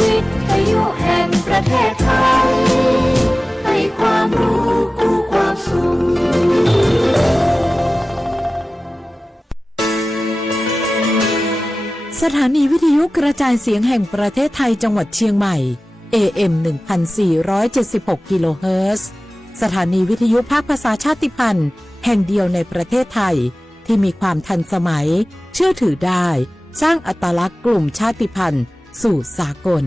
วิทยุแห่งประเทศไทยให้ความรู้กู้ความสุขสถานีวิทยุกระจายเสียงแห่งประเทศไทยจังหวัดเชียงใหม่ AM 1476 กิโลเฮิรตซ์สถานีวิทยุภาคภาษาชาติพันธุ์แห่งเดียวในประเทศไทยที่มีความทันสมัยเชื่อถือได้สร้างอัตลักษณ์กลุ่มชาติพันธุ์สู่สากล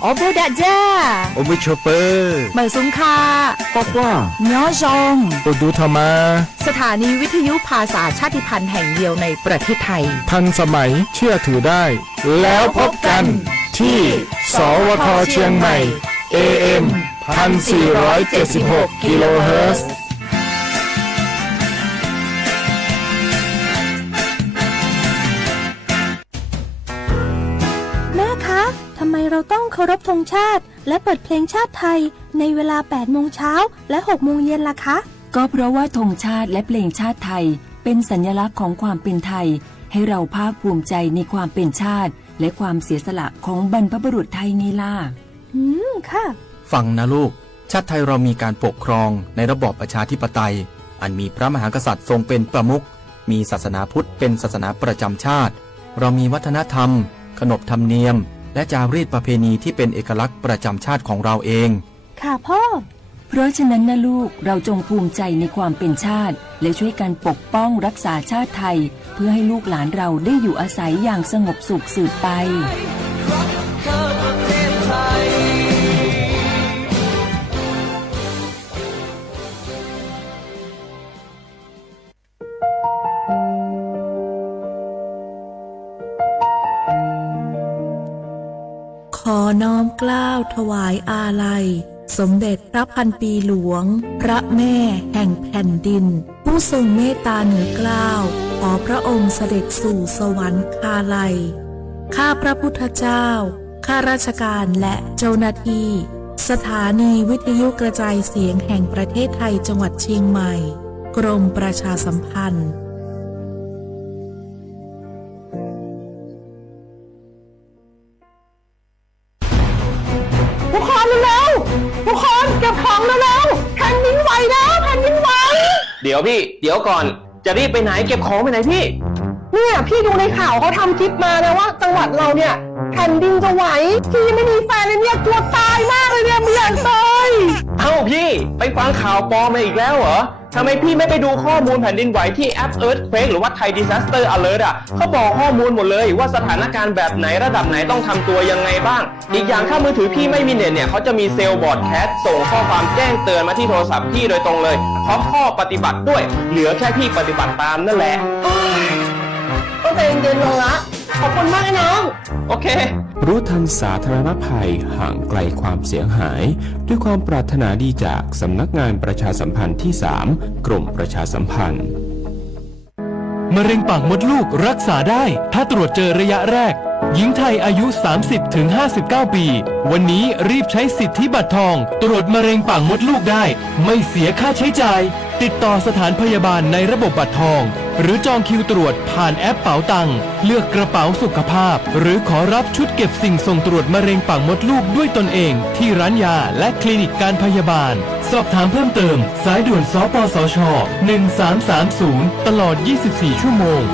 โอบูดะจ้าโอมิโชเปอร์เหมยสุงคาปอกว่าย้อซงโอดูธรรมาสถานีวิทยุภาษาชาติพันธุ์แห่งเดียวในประเทศไทยทันสมัยเชื่อถือได้แล้วพบกันที่สวทเชียงใหม่ AM 1476 กิโลเฮิรตซ์แม่คะทำไมเราต้องเคารพธงชาติและเปิดเพลงชาติไทยในเวลา 8 โมงเช้าและ 6 โมงเย็นล่ะคะก็เพราะว่าธงชาติและเพลงชาติไทยเป็นสัญลักษณ์ของความเป็นไทยให้เราภาคภูมิใจในความเป็นชาติและความเสียสละของบรรพบุรุษไทยไงล่ะค่ะฟังนะลูกชาติไทยเรามีการปกครองในระบอบประชาธิปไตยอันมีพระมหากษัตริย์ทรงเป็นประมุขมีศาสนาพุทธเป็นศาสนาประจำชาติเรามีวัฒนธรรมขนบธรรมเนียมและจารีตประเพณีที่เป็นเอกลักษณ์ประจำชาติของเราเองค่ะพ่อเพราะฉะนั้นนะลูกเราจงภูมิใจในความเป็นชาติและช่วยกันปกป้องรักษาชาติไทยเพื่อให้ลูกหลานเราได้อยู่อาศัยอย่างสงบสุขสืบไปขอน้อมเกล้าถวายอาลัยสมเด็จพระพันปีหลวงพระแม่แห่งแผ่นดินผู้ทรงเมตตาเหนือเกล้าขอพระองค์เสด็จสู่สวรรคาลัยข้าพระพุทธเจ้าข้าราชการและเจ้าหน้าที่สถานีวิทยุกระจายเสียงแห่งประเทศไทยจังหวัดเชียงใหม่กรมประชาสัมพันธ์ทุกคนเร็วๆทุกคนเก็บของเร็วๆแผ่นดินไหวแล้วแผ่นดินไหวเดี๋ยวพี่เดี๋ยวก่อนจะรีบไปไหนเก็บของไปไหนพี่เนี่ยพี่ดูในข่าวเขาทำคลิปมานะว่าจังหวัดเราเนี่ยแผ่นดินจะไหวพี่ไม่มีแฟนเลยเนี่ยกลัวตายมากเลยเนี่ยไม่อยากตายเอ้าพี่ไปฟังข่าวปลอมมาอีกแล้วเหรอทำไมพี่ไม่ไปดูข้อมูลแผ่นดินไหวที่แอป Earthquake หรือว่า Thai Disaster Alert อ่ะเขาบอกข้อมูลหมดเลยว่าสถานการณ์แบบไหนระดับไหนต้องทำตัวยังไงบ้างอีกอย่างถ้ามือถือพี่ไม่มีเน็ตเนี่ยเขาจะมีเซลล์บอร์ดแคสส่งข้อความแจ้งเตือนมาที่โทรศัพท์พี่โดยตรงเลยพร้อมข้อปฏิบัติด้วยเหลือแค่พี่ปฏิบัติตามนั่นแหละก็ใจเย็นๆลงละขอบคุณมากน้องโอเครู้ทันสาธารณภัยห่างไกลความเสียหายด้วยความปรารถนาดีจากสำนักงานประชาสัมพันธ์ที่ 3 กรมประชาสัมพันธ์มะเร็งปากมดลูกรักษาได้ถ้าตรวจเจอระยะแรกหญิงไทยอายุ 30-59 ปีวันนี้รีบใช้สิทธิบัตรทองตรวจมะเร็งปากมดลูกได้ไม่เสียค่าใช้จ่ายติดต่อสถานพยาบาลในระบบบัตรทองหรือจองคิวตรวจผ่านแอปเป๋าตังค์เลือกกระเป๋าสุขภาพหรือขอรับชุดเก็บสิ่งส่งตรวจมะเร็งปากมดลูกด้วยตนเองที่ร้านยาและคลินิกการพยาบาลสอบถามเพิ่มเติมสายด่วนสปสช1330ตลอด24ชั่วโมง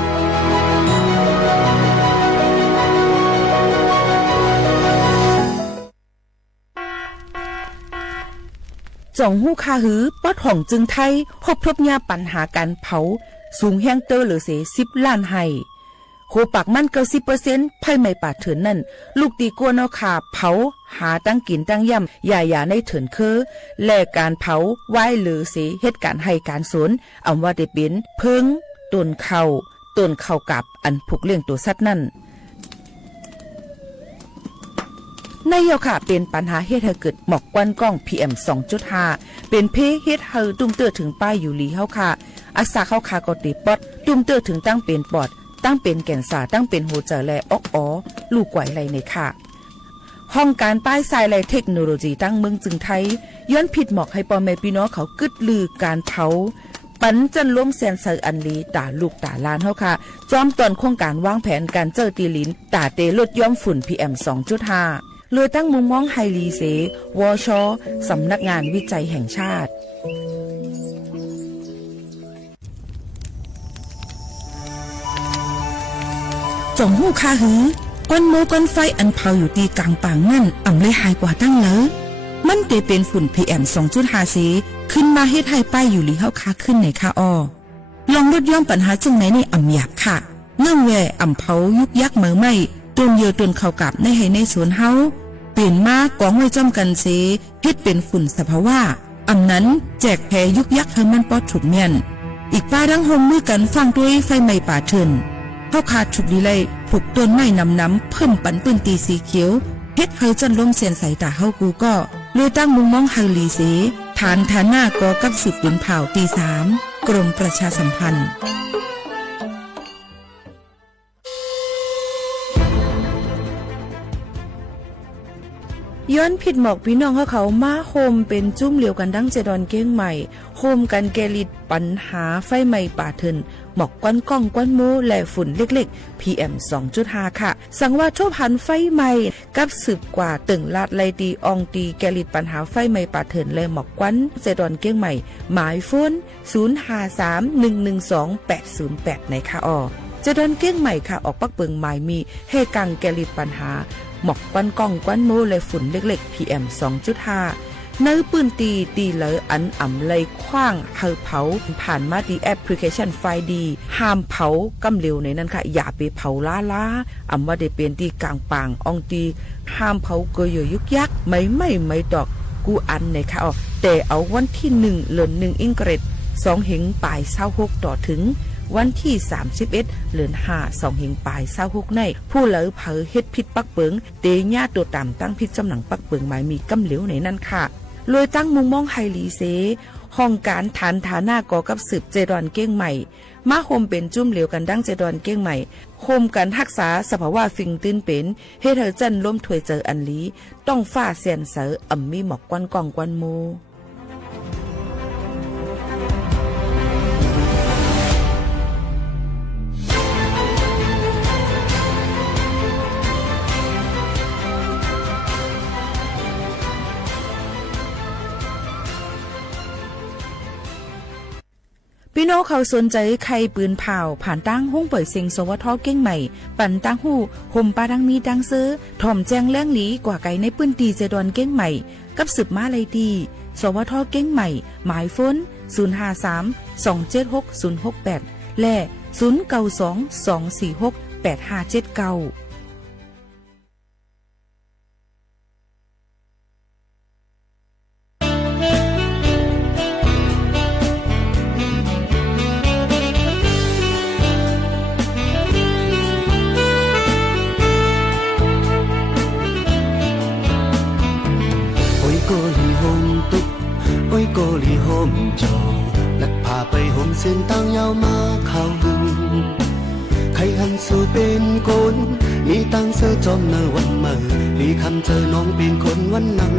จ่องหู้คาหือป้อถ่องจึงไทยพบทบยาปัญหาการเผาสูงแห้งเตอร์หรือเส10 ล้านไห้โคปากมัน90%ไพ่ไม่ปาดเถินนั่นลูกตีกัวเนาขาเผาหาตั้งกินตั้งย่ำอย่าในเถินคือแลกการเผาไหว้หรือเสเหตุการให้การสนอำว่าได้เป็นเพิงต้นเข้ากับอันผูกเลี้ยงตัวสัตว์นั่นนายกค่ะเป็นปัญหาเฮ็ดให้เกิดหมอกควันกล้อง PM 2.5 เป็นเพเฮ็ดให้ตุ้มเตื้อถึงป้ายอยู่ลีเฮาค่ะอาสาเข้าคาก็ติปอดตุ้มเตื้อถึงตั้งเป็นปอดตั้งเป็นแก่นสาตั้งเป็นหัวใจและลูกไหวไหลในค่ะห้องการป้ายทรายและเทคโนโลยีตั้งเมืองจึงไทยย้อนผิดหมอกให้พ่อแม่พี่น้องเขากึดลือการเผา ปันจันร่วมแสนเซอร์อันลีตาลูกตาลานเฮาค่ะจอมตอนโครงการวางแผนการเจอตีลินตาเตลดย่อมฝุ่น PM 2.5 เลยตั้งมุมมองไฮลีเสวชสำนักงานวิจัยแห่งชาติจ่องหู้คาหือก้อนโมก้อนไฟอันเผาอยู่ตีกลางป่างนั่นอ่ำเลยหายกว่าตั้งเลยมันเตเป็นฝุ่น PM 2.5 เสขึ้นมาเฮ็ดให้ป้ายอยู่ลีเฮาคาขึ้นในคาออลองลดย่อมปัญหาจึงไหนในอ่ำหยาบค่ะเนื่องแว่อ่ำเผายุกยักเหมือไม่ต้นเยียวต้นเข้ากับในให้ในสวนเฮาเปลี่ยนมากองไว้จ้อมกันเสเฮ็ดเป็นฝุ่นสภาวะอ่ำนั้นแจกแพรยุกยักให้มันปอดถูกแม่นอีกป้าดังหงมือกันฟังด้วยไฟไหม้ป่าเถินเฮาขาดฉุกดีเลยผูกต้นไม้น้ำเพิ่มปันปืนตีสีเขียวเฮ็ดให้จันลมเสียนใสตาเฮากูก็เลยตั้งมุมมองไฮลีเสฐานหน้ากอกับสืบปืนเผาตี 3กรมประชาสัมพันธ์ย้อนผิดหมอกพี่น้องเขามาโฮมเป็นจุ้มเหลียวกันดั้งเจดอนเก้งใหม่โฮมกันแกลิดปัญหาไฟไหม้ป่าเถินหมอกก้อนก้องก้อนโมและฝุ่นเล็กๆ PM 2.5 ค่ะสังว่าทั่วพันไฟไหม้กับสืบกว่าตึงลาดไลตีอองตีแกลิดปัญหาไฟไหม้ป่าเถินและหมอกก้อนเจดอนเก้งใหม่หมายฟุ้น0531128808ในค่ะอเจดอนเก้งใหม่ค่ะออกปักเปิงหมายมีเฮกังแกลิดปัญหาหมอกก้อนก้องก้อนโมและฝุ่นเล็กๆ PM 2.5 เนื้อปืนตีเหลออันอ่ำเลยคว้างเฮาเผาผ่านมาดีแอปพลิเคชันไฟดีห้ามเผากำเร็วในนั้นค่ะอย่าไปเผาล้าอ่ำว่าได้เป็นตีกลางป่างอองตีห้ามเผาเกยยุกยักไม่ดอกกูอันในค่ะแต่เอาวันที่1เดือน1อิงเกรด2เหงปลาย26ต่อถึงวันที่31เดือน5 2เหงปลาย26ในผู้เหลอเผอเฮ็ดพิษปักเปิงเตญ่าตัวต่ำตั้งพิษจำหนังปักเปิงหมายมีกำเหลวในนั้นค่ะเลยตั้งมุมมองไฮลีเซห้องการฐานฐาหน้ากอกับสืบเจดอนเก้งใหม่มาโฮมเป็นจุ่มเหลวกันดั้งเจดอนเก้งใหม่โฮมกันรักษาสภาวะฟิงตื้นเป็นเฮ็ดให้จันล้มถวยเจออันลีต้องฟ้าเสียนเสออ่ำมีหมอกก้อนกองก้อนโมพี่น้องเขาสนใจใครปืนเผาผ่านตั้งห้องเปิดเซ็งสวทเก้งใหม่ปั่นตั้งหูห่มปลาดังมีดังซื้อถ่อมแจ้งแล้งหลีกว่าไก่ในปืนตีเจดอนเก้งใหม่กับสืบมาไลดีสวทเก้งใหม่หมายฟ้น053-276-068และ0922468579個離開唔做，力爬背紅線當有馬靠近，溪恨數變管，你當時裝那雲霧，你看着น้องเป็นคนวันนั้น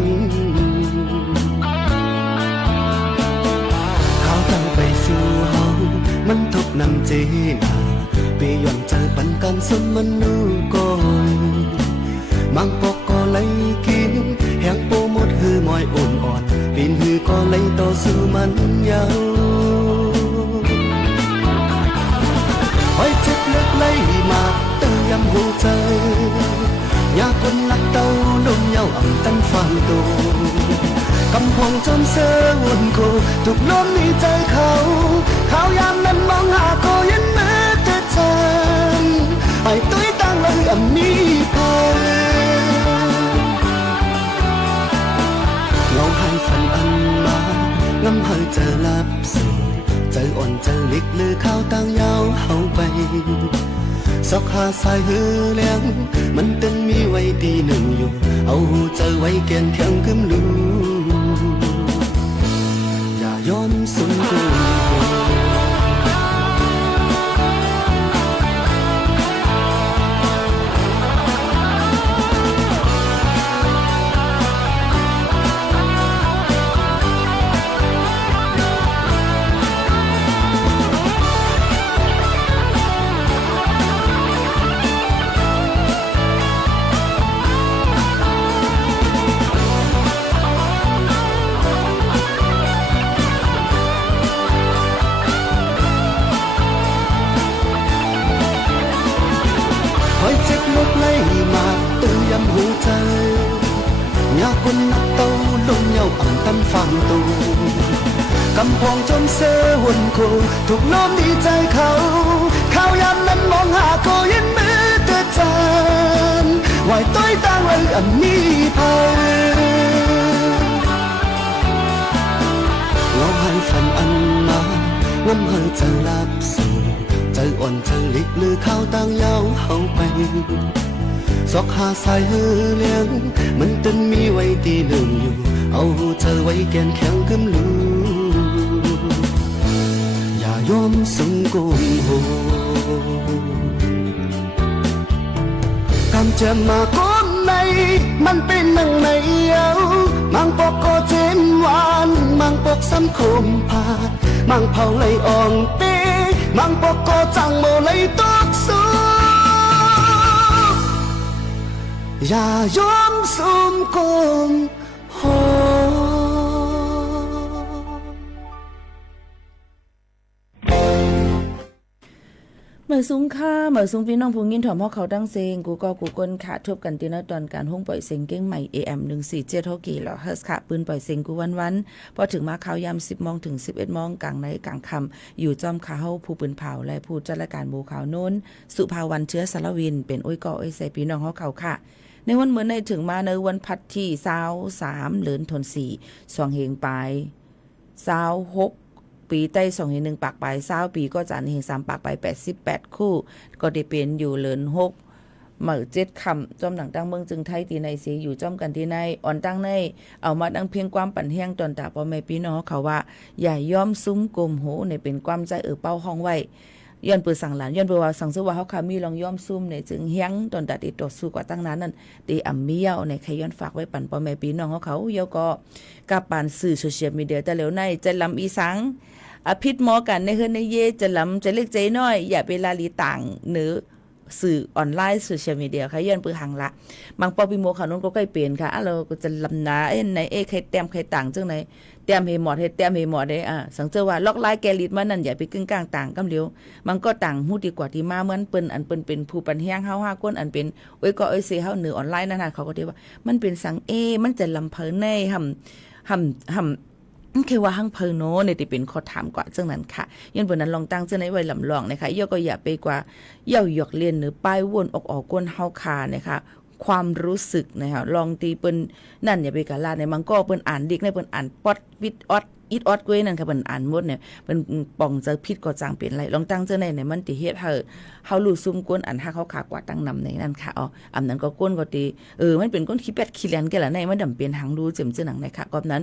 เขาตั้งไปสู่เฮามันทบนำเจนาไปย้อนเจอปันกันสมมันนู่ก่อนมังปอกก็ไล่กินแหงโปหมดหือมอยอ่อนอ่อนปีนหือก็ไล่ต่อสู้มันยาวหอยเจ็บเล็กไล่มาตั้งยำหัวใจอยากคนลักเต้าลมเยาอ่ำตั้งฟังตัวกำห่วงจนเสื้อวนโคถูกล้มในใจเขายามนั้นมองหาก็ยันมือจะเจอไปตุ้ยตั้งเลยอ่ำมีพอเงาให้ฝันอันมางำให้เจอลับสื่อเจออ่อนเจอเล็กหรือข้าวตั้งยาวเฮาไปสอกหาสายหือเลี้ยงมันตึงมีไว้ตีหนึ่งอยู่เอาเจอไว้แกนแข็งขึ้นลูอย่าย้อนสุนกู คนนักเต้าลมเยาอ่ำตั้นฟังตูกำพองจนเสือวนโคถูกน้อมดีใจเขาข้าวยามนั้นมองหาโกยินมือเตือจานไหวต้อยตั้งไว้อันนี้เผาเราให้ฝันอันมางั้นให้เธอรับสู่ใจอ่อนเธอลิกหรือข้าวตั้งยาวเฮาไปสอกหาสายเฮือเลี้ยงมันตึนมีไว้ตีหนึ่งอยู่เอาเธอไว้แกนแข็งกำลือยอมสังกุมโหกำจะมาก้มในมันเป็นนังในเอามังปอกก็เจนหวานมังปอกซ้ำคมผาดมังเผาไหลอ่องเป้มังปอกก็จังโมไหลตกสูอย่ายอมสุมกุมโหเหมือสูงค่าเหมือสูงพี่น้องผู้ยินถ่อมเฮาเขาตั้งเซงกูก็กูก้นค่ะทบกันตีนะตอนการห้องปล่อยเสียงเก้งใหม่ AM 147กิโลเฮิรตซ์ค่ะปืนปล่อยเสียงกูวันๆพอถึงมาข่าวยาม 10 โมงถึง 11 โมงกลางในกลางค่ำอยู่จอมข่าวผู้ปืนเผาและผู้จัดรายการหมู่ข่าวโน้นสุภาวันเชื้อสารวินเป็นอ้อยก่ออ้อยใส่พี่น้องเฮาเขาค่ะในวันเหมือนในถึงมาในวันพัดที่23เดือนธันวาคม2เฮงปลาย26ปีใต้2เฮง1ปากปลาย20ปีก็จะเฮง3ปากปลาย88คู่ก็ได้เป็นอยู่เลิน6เหมือ7คำจอมหนังตั้งเมืองจึงไทยตีในเสียอยู่จอมกันที่ในอ่อนตั้งในเอามาดังเพียงความปั่นแห้งตอนตาพ่อแม่พี่น้องเขาว่าอย่ายอมซุ้มกลมโหในเป็นความใจเป้าห้องไว้ย้อนปืนสั่งหลานย้อนปืนว่าสั่งซื้อว่าเขาค่ะมีลองย่อมซุ่มในจึงเฮียงตอนตัดติดต่อสู้กว่าตั้งนั้นนั่นตีอ่ำมีเย้าในใครย้อนฝากไว้ปั่นพ่อแม่พี่น้องเขาเยาก็กับปั่นสื่อโซเชียลมีเดียแต่แล้วในจะลำอีสังอภิษหมอกันในเฮือนในเยจะลำจะเล็กใจน้อยอย่าไปลาลีต่างเนื้อสื่อออนไลน์โซเชียลมีเดียค่ะย้อนปืนหังละบางปอปีโมค่ะนู้นก็ใกล้เปลี่ยนค่ะเราก็จะลำนาในใครแต้มใครต่างจังไหนแต้มให้หมดให้แต้มให้หมดได้สังเจอว่าล็อกไลน์แกลิดมานั่นอย่าไปกึ่งกลางต่างกำเดียวมันก็ต่างฮู้ดีกว่าที่มาเหมือนเปิ้นอันเปิ้นเป็นผู้ปันแฮงเฮา5คนอันเป็นโอ้ยก็เอ้ยเซเฮาเหนือออนไลน์นั่นน่ะเขาก็ได้ว่ามันเป็นสังมันจะลำเพิ่นในห่ำคือว่าหังเพอโนเนี่ยที่เป็นข้อถามกว่าจังนั้นค่ะยันบนนั้นลองตั้งจังไหนไว้ลำลองนะคะย่อก็อย่าไปกว่าเย่าหยอกเลียนหรือป้ายวนออกก้นเฮาคานะคะความรู้สึกนะคะลองตีเปิ้นนั่นอย่าไปกะลาในมังก็เปิ้นอ่านดิกในเปิ้นอ่านป๊อดวิดออดอิดออดกวยนั่นค่ะเปิ้นอ่านหมดเนี่ยเปิ้นป่องเจอผิดก็จางเปลี่ยนไรลองตั้งจังไหนเนี่ยมันติเฮ็ดให้เฮารู้ซุ่มก้นอันฮักเฮาขากว่าตั้งนำในนั่นค่ะอำนั้นก็ก้นก็ตีมันเป็นก้นขี้เป็ดขี้แลนแก่ละในมันดำเป็นหังรู้เจิมเจอหนังนะคะก็นั้น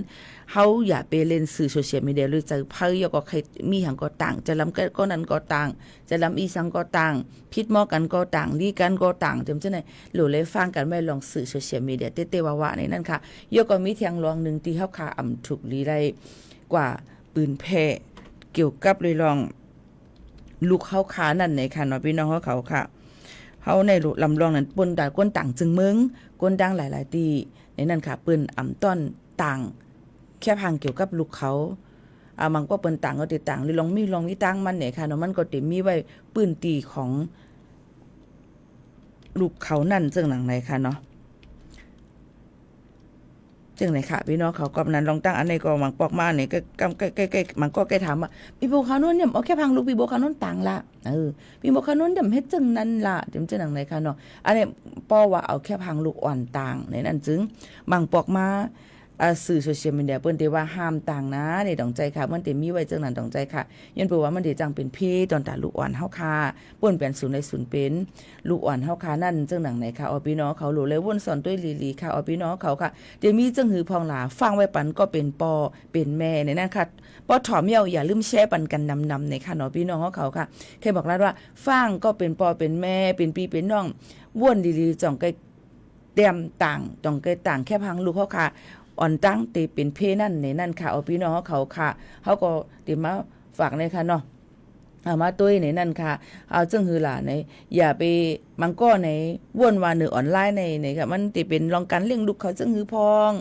เฮาอย่าไปเล่นสื่อโซเชียลมีเดียหรือเจอเพิ่นก็ใครมีหังก็ต่างจะลำก็นั้นก็ต่างจะลำอีสังก็ต่างผิดหมอกันก็ต่างลีกันก็ต่างเจิมเจอไหนหรือเลยฟังกันไว้ลองสื่อโซเชียลมีเดียเตๆว่าๆในนั่นค่ะย่อก็มีเทียงรองนึงที่เฮาขาอำถูกลีได้กว่าปืนแพร่เกี่ยวกับเลยลองลูกเขาขานั่นในค่ะเนาะพี่น้องเขาค่ะเขาในลำลองนั้นปนดาก้นต่างจึงเมืองก้นดังหลายๆตีในนั่นค่ะปืนอ่ำต้นต่างแค่พังเกี่ยวกับลูกเขามันก็เปิ้นต่างก็ติดต่างเลยลองมีตั้งมันเนี่ยค่ะเนาะมันก็ติมีไว้ปืนตีของลูกเขานั่นซึ่งหนังไหนค่ะเนาะจึงไหนค่ะพี่น้องเขาก็นั้นลองตั้งอันในก็มังปอกมาเนี่ยก็ใกล้ๆมันก็ใกล้ถามว่าพี่โบคานุ่นเนี่ยเอาแค่พังลูกพี่โบคานุ่นต่างละพี่โบคานุ่นดำเฮ็ดจึงนั้นล่ะจึงหนังไหนค่ะเนาะอันนี้ป้อว่าเอาแค่พังลูกอ่อนต่างในนั้นจึงมังปอกมาสื่อโซเชียลมีเดียเปิ้นได้ว่าห้ามต่างนะในดองใจค่ะมันได้มีไว้จังนั้นดองใจค่ะยันเปิ้นว่ามันได้จังเป็นพี่ตอนตาลูกอ่อนเฮาค่ะป่นเป็นศูนย์ในศูนย์เป็นลูกอ่อนเฮาค่ะนั่นจังหนังไหนค่ะพี่น้องเขารู้เลยวนสอนด้วยลีๆค่ะพี่น้องเขาค่ะได้มีจังหือพองหลาฟังไว้ปันก็เป็นปอเป็นแม่ในนั้นค่ะปอถอมเหี่ยวอย่าลืมแชร์ปันกันนำในค่ะเนาะพี่น้องเขาค่ะเคยบอกแล้วว่าฟังก็เป็นปอเป็นแม่เป็นพี่เป็นน้องวนลีๆจ่องใกล้เตรียมต่างจ่องใกล้ต่างแค่พังลูกเขาค่ะอ่อนตั้งตีเป็นเพนั่นในนั่นค่ะพี่น้องเขาค่ะเขาก็ติมาฝากในค่ะเนาะมาตุ้ยในนั่นค่ะจึงหือหล่าในอย่าไปมันก็ในวนว่าเนื้อออนไลน์ในค่ะมันติเป็นลองการเลี้ยงลูกเขาจึงหือพอง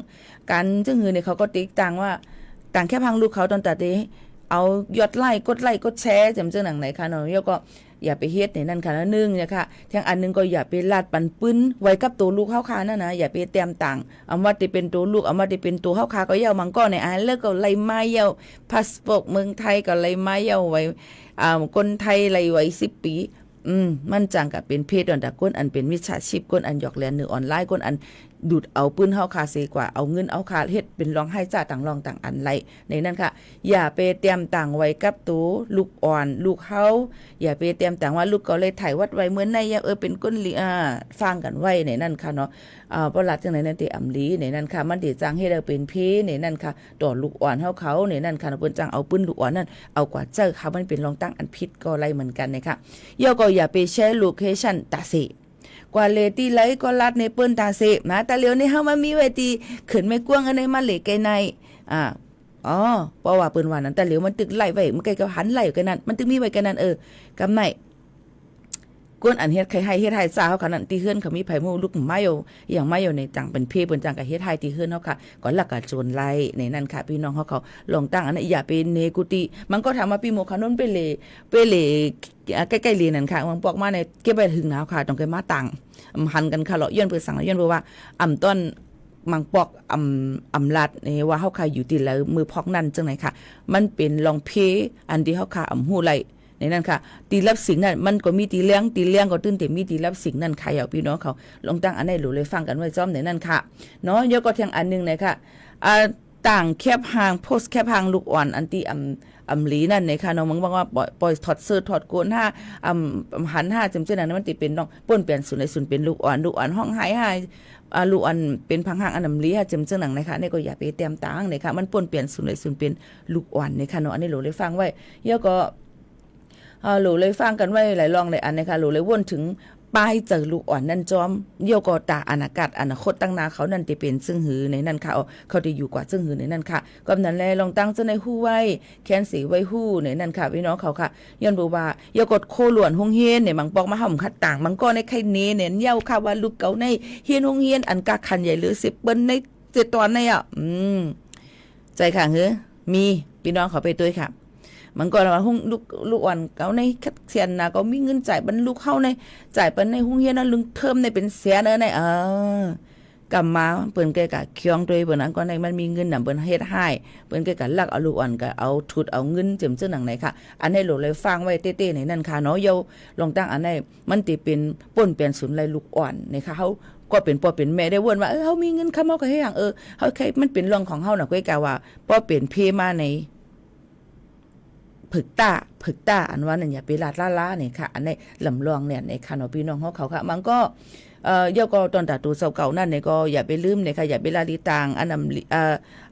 การจึงหือในเขาก็ติ๊กต่างว่าต่างแค่พังลูกเขาตอนตัดเอายอดไลค์กดแชร์จำเจ้าหนังไหนค่ะเนาะแล้วก็ อย่าไปเฮ็ดในนั่นค่ะนะนึงเนี่ยค่ะทั้งอันนึงก็อย่าไปลาดปันปื้นไว้กับตัวลูกเฮาค่ะนั่นนะอย่าไปเตรียมต่างเอามาที่เป็นตัวลูกเอามาที่เป็นตัวเฮาค่ะก็เย่ามังก็ในอันเลิกก็ไล่ไม้เย่าพาสปอร์ตเมืองไทยก็ไล่ไม้เย่าไว้คนไทยไล่ไว้10 ปีมันจังกับเป็นเพศอันตะก้นอันเป็นมิจฉาชีพก้นอันหยอกแหลนหรือออนไลน์ก้นอันดูดเอาปืนเฮาคาเซกว่าเอาเงินเอาคาเฮ็ดเป็นรองให้จ่าต่างรองต่างอันไรในนั้นค่ะอย่าไปเตรียมต่างไว้กับตัวลูกอ่อนลูกเฮาอย่าไปเตรียมต่างว่าลูกก็เลยถ่ายวัดไว้เหมือนในเป็นก้นลีฟังกันไว้ในนั้นค่ะเนาะบ่ลัดจังไหนนั่นติอำลีในนั้นค่ะมันสิจังให้เราเป็นเพในนั้นค่ะต่อลูกอ่อนเฮาเขาในนั้นค่ะเพิ่นจังเอาปืนลูกอ่อนนั่นเอากว่าเจอค่ะมันเป็นรองตั้งอันผิดก็ไรเหมือนกันนะคะย่อก็อย่าไปแชร์โลเคชั่นตาเสกว่าเลตี้ไลก็ลัดในเปิ้นตาเสนะแต่เลียวนี่เฮามามีไว้ตีขึ้นไม่กว้างอันไหนมาเหลไกในเพราะว่าเปิ้นว่านั้นแต่เลียวมันตึกไล่ไว้มันไกลก็หันไล่กันนั้นมันตึกมีไว้กันนั้นกำไหนกวนอันเฮ็ดใครให้เฮ็ดให้ซาเฮาค่ะนั่นตีเฮือนเขามีไผหมู่ลูกไม้อยู่อย่างไม้อยู่ในจังเป็นเพเปิ้นจังก็เฮ็ดให้ตีเฮือนเฮาค่ะก่อนหลักก็โจรไล่ในนั้นค่ะพี่น้องเขาลองตั้งอันนั้นอย่าไปเนกุติมันก็ถามว่าพี่โมขนนไปเลใกล้ๆเลนั่นค่ะมันบอกมาในเก็บไว้ถึงแล้วค่ะต้องเก็บมาตังหันกันค่ะเลาะย้อนเพิ่นสั่งย้อนว่าต้นมังปอกลาดนี่ว่าเฮาค่ะอยู่ติแล้วมือพอกนั่นจังไหนค่ะมันเป็นลองเพอันที่เฮาค่ะฮู้ไล่ในนั้นค่ะตีรับสิ่งนั้นมันก็มีตีเลี้ยงก็ตื้นเต็มมีตีรับสิ่งนั้นค่ะอย่าพี่น้องเขาลองตั้งอันไหนหรูเลยฟังกันไว้จ้อมในนั้นค่ะเนาะยกก็เทียงอันนึงเลยค่ะต่างแคบหางโพสแคบหางลูกอ่อนอันที่อำลีนั่นเนี่ยค่ะน้องมึงบอกว่าปล่อยถอดเสื้อถอดโกนหันจำเจนั้นมันติเป็นน้องป่นเปลี่ยนศูนย์ในศูนย์เป็นลูกอ่อนห้องหายลูกอ่อนเป็นพังหางอันอำลีจำเจนังนะคะเนี่ยก็อย่าไปเตรียมต่างเนี่ยค่ะมันป่นเปลี่ยนศูนย์ในศูนย์เป็นลูกอ่อนเนี่ยค่ะน้องอันนี้หรูเลยฟังไว้ยกก็หลูเลยฟังกันไว้หลายรองหลายอันนะคะหลูเลยวนถึงป้ายเจอลูกอ่อนนั่นจอมเยี่ยวกอตาอนาคตตั้งนาเขานั่นจะเป็นซึ่งหือในนั่นค่ะเขาจะอยู่กว่าซึ่งหือในนั่นค่ะก็นั้นแลลองตั้งเจ้าในหู้ไว้แคนสีไว้หู้ในนั่นค่ะพี่น้องเขาค่ะย้อนบอกว่าเยี่ยวกดโคหลวนหงเฮียนเนี่ยมังปอกมาห่มคัดต่างมังก็ในไข่เนเนี่ยเยี่ยวค่ะว่าลูกเก่าในเฮียนหงเฮียนอันกาคันใหญ่หรือ10เปิ้นใน7ตอนในใจค่ะเฮ้อมีพี่น้องเขาไปด้วยค่ะมันก็ว่าลูกอ่อนเขาในเสียนนะก็มีเงินจ่ายบรรลุเข้าในจ่ายปันในห้องเฮียนนั้นลึงเทิมในเป็นแสนในกลับมาเปิ้นแกก็เคียงด้วยเปิ้นนั้นก็ในมันมีเงินน่ะเปิ้นเฮ็ดให้เปิ้นแกก็ลักเอาลูกอ่อนก็เอาทุดเอาเงินจิ๋มจังหนังไหนค่ะอันนี้โหลเลยฟังไว้เต้ๆในนั้นค่ะเนาะเยาลองตั้งอันนี้มันติเป็นป่นเปลี่ยนศูนย์ไรลูกอ่อนนี่ค่ะเขาก็เป็นพ่อเป็นแม่ได้วนว่าเฮามีเงินค้ำเฮาก็เฮ็ดหยังเฮาแค่มันเป็นเรื่องของเฮาน่ะก็กะว่าพ่อเป็นเพมาในผึกตาอันว่านั่นอย่าไปลาดล้าเนี่ยค่ะอันในลำลองเนี่ยในค่ะเนาะพี่น้องเขาค่ะมันก็เยาก็ตอนตาตูเสาเก่านั่นเนี่ยก็อย่าไปลืมเนี่ยค่ะอย่าไปลาลีต่างอัน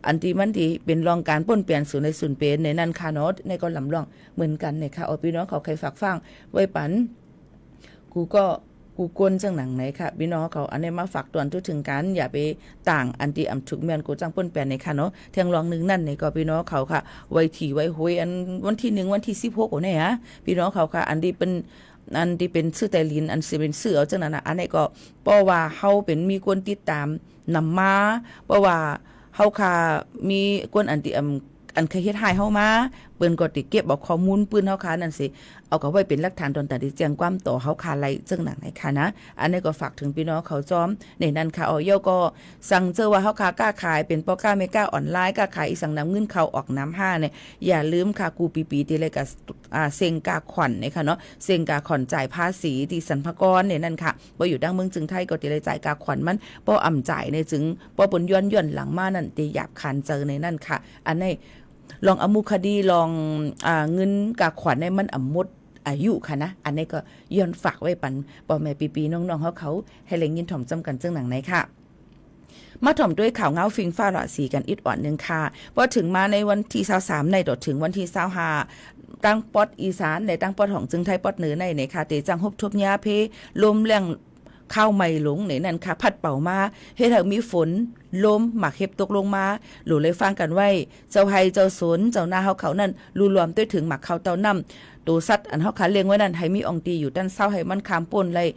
อันที่มันที่เป็นรองการป้นเปลี่ยนศูนย์ในศูนย์เป็นในนั่นค่ะเนาะในก็ลำลองเหมือนกันเนี่ยค่ะพี่น้องเขาใครฝากฟังไว้ปันกูกวนจังหนังไหนค่ะพี่น้องเขาอันนี้มาฝากตวนทุกถึงกันอย่าไปต่างอันที่ถูกเมียนกูจังป้นแปลนในค่ะเนาะเทียงรองนึงนั่นในก็พี่น้องเขาค่ะไว้ถี่ไว้หวยอันวันที่1วันที่16โอ้เนี่ยฮะพี่น้องเขาค่ะอันที่เป็นชื่อแต่ลินอันสิเป็นชื่อเอาจังนั้นน่ะอันนี้ก็เพราะว่าเฮาเป็นมีคนติดตามนำมาเพราะว่าเฮาค่ะมีคนอันที่อันเคยเฮ็ดให้เฮามาเปิ้นก็ติเก็บเอาข้อมูลปืนเฮาค่ะนั่นสิเอาก็ไว้เป็นหลักฐานตอนแต่ที่แจ้งความต่อเฮาค่ะไล่จังหนังไหนค่ะนะอันนี้ก็ฝากถึงพี่น้องเขาจอมในนั้นค่ะเยาก็สั่งเจอว่าเฮาค่ะกล้าขายเป็นปอกล้าไม่กล้าออนไลน์กล้าขายอีสั่งนำเงินเข้าออกน้ำ5เนี่ยอย่าลืมค่ะกูปีๆที่เลยกับเซ็งกาขวัญเนี่ยค่ะเนาะเซ็งกาขวัญจ่ายภาษีที่สรรพากรเนี่ยนั่นค่ะบ่อยู่ดังเมืองจึงไทยก็ที่เลยจ่ายกาขวัญมันบ่อ่ำจ่ายในจึงบ่ปนย้อนหลังมานั่นที่หยาบคายเจอในนั่นค่ะอันนี้ลองอมุคดีลองเงินกาขวัญในมันมดอายุค่ะนะอันนี้ก็ย้อนฝากไว้ปันพ่อแม่ปีๆน้องๆเขาให้เล็งยินถ่อมจำกันจังหนังไหนค่ะมาถ่อมด้วยข่าวเงาฟิงฟ้าหลอดสีกันอิดอ่อนนึงค่ะพอถึงมาในวันที่23ในถึงวันที่25ตั้งปอดอีสานในตั้งปอดของจึงไทยปอดเหนือในค่ะเตจังฮบทุบยาเพลมแรงข้าวไม่หลงในนั้นค่ะพัดเป่ามาเฮ็ดให้มีฝน ล้มหมักเห็บตกลงมาหลูเลยฟังกันไว้เจ้าไฮเจ้าสนเจ้าหน้าเฮาเขานั่นรูรวมด้วยถึงหมักเขาเต้านำตัวสัตว์อันเฮาขาเลี้ยงไว้นั่นให้มีอองตีอยู่ด้านเศร้าให้มันคามป่นเลย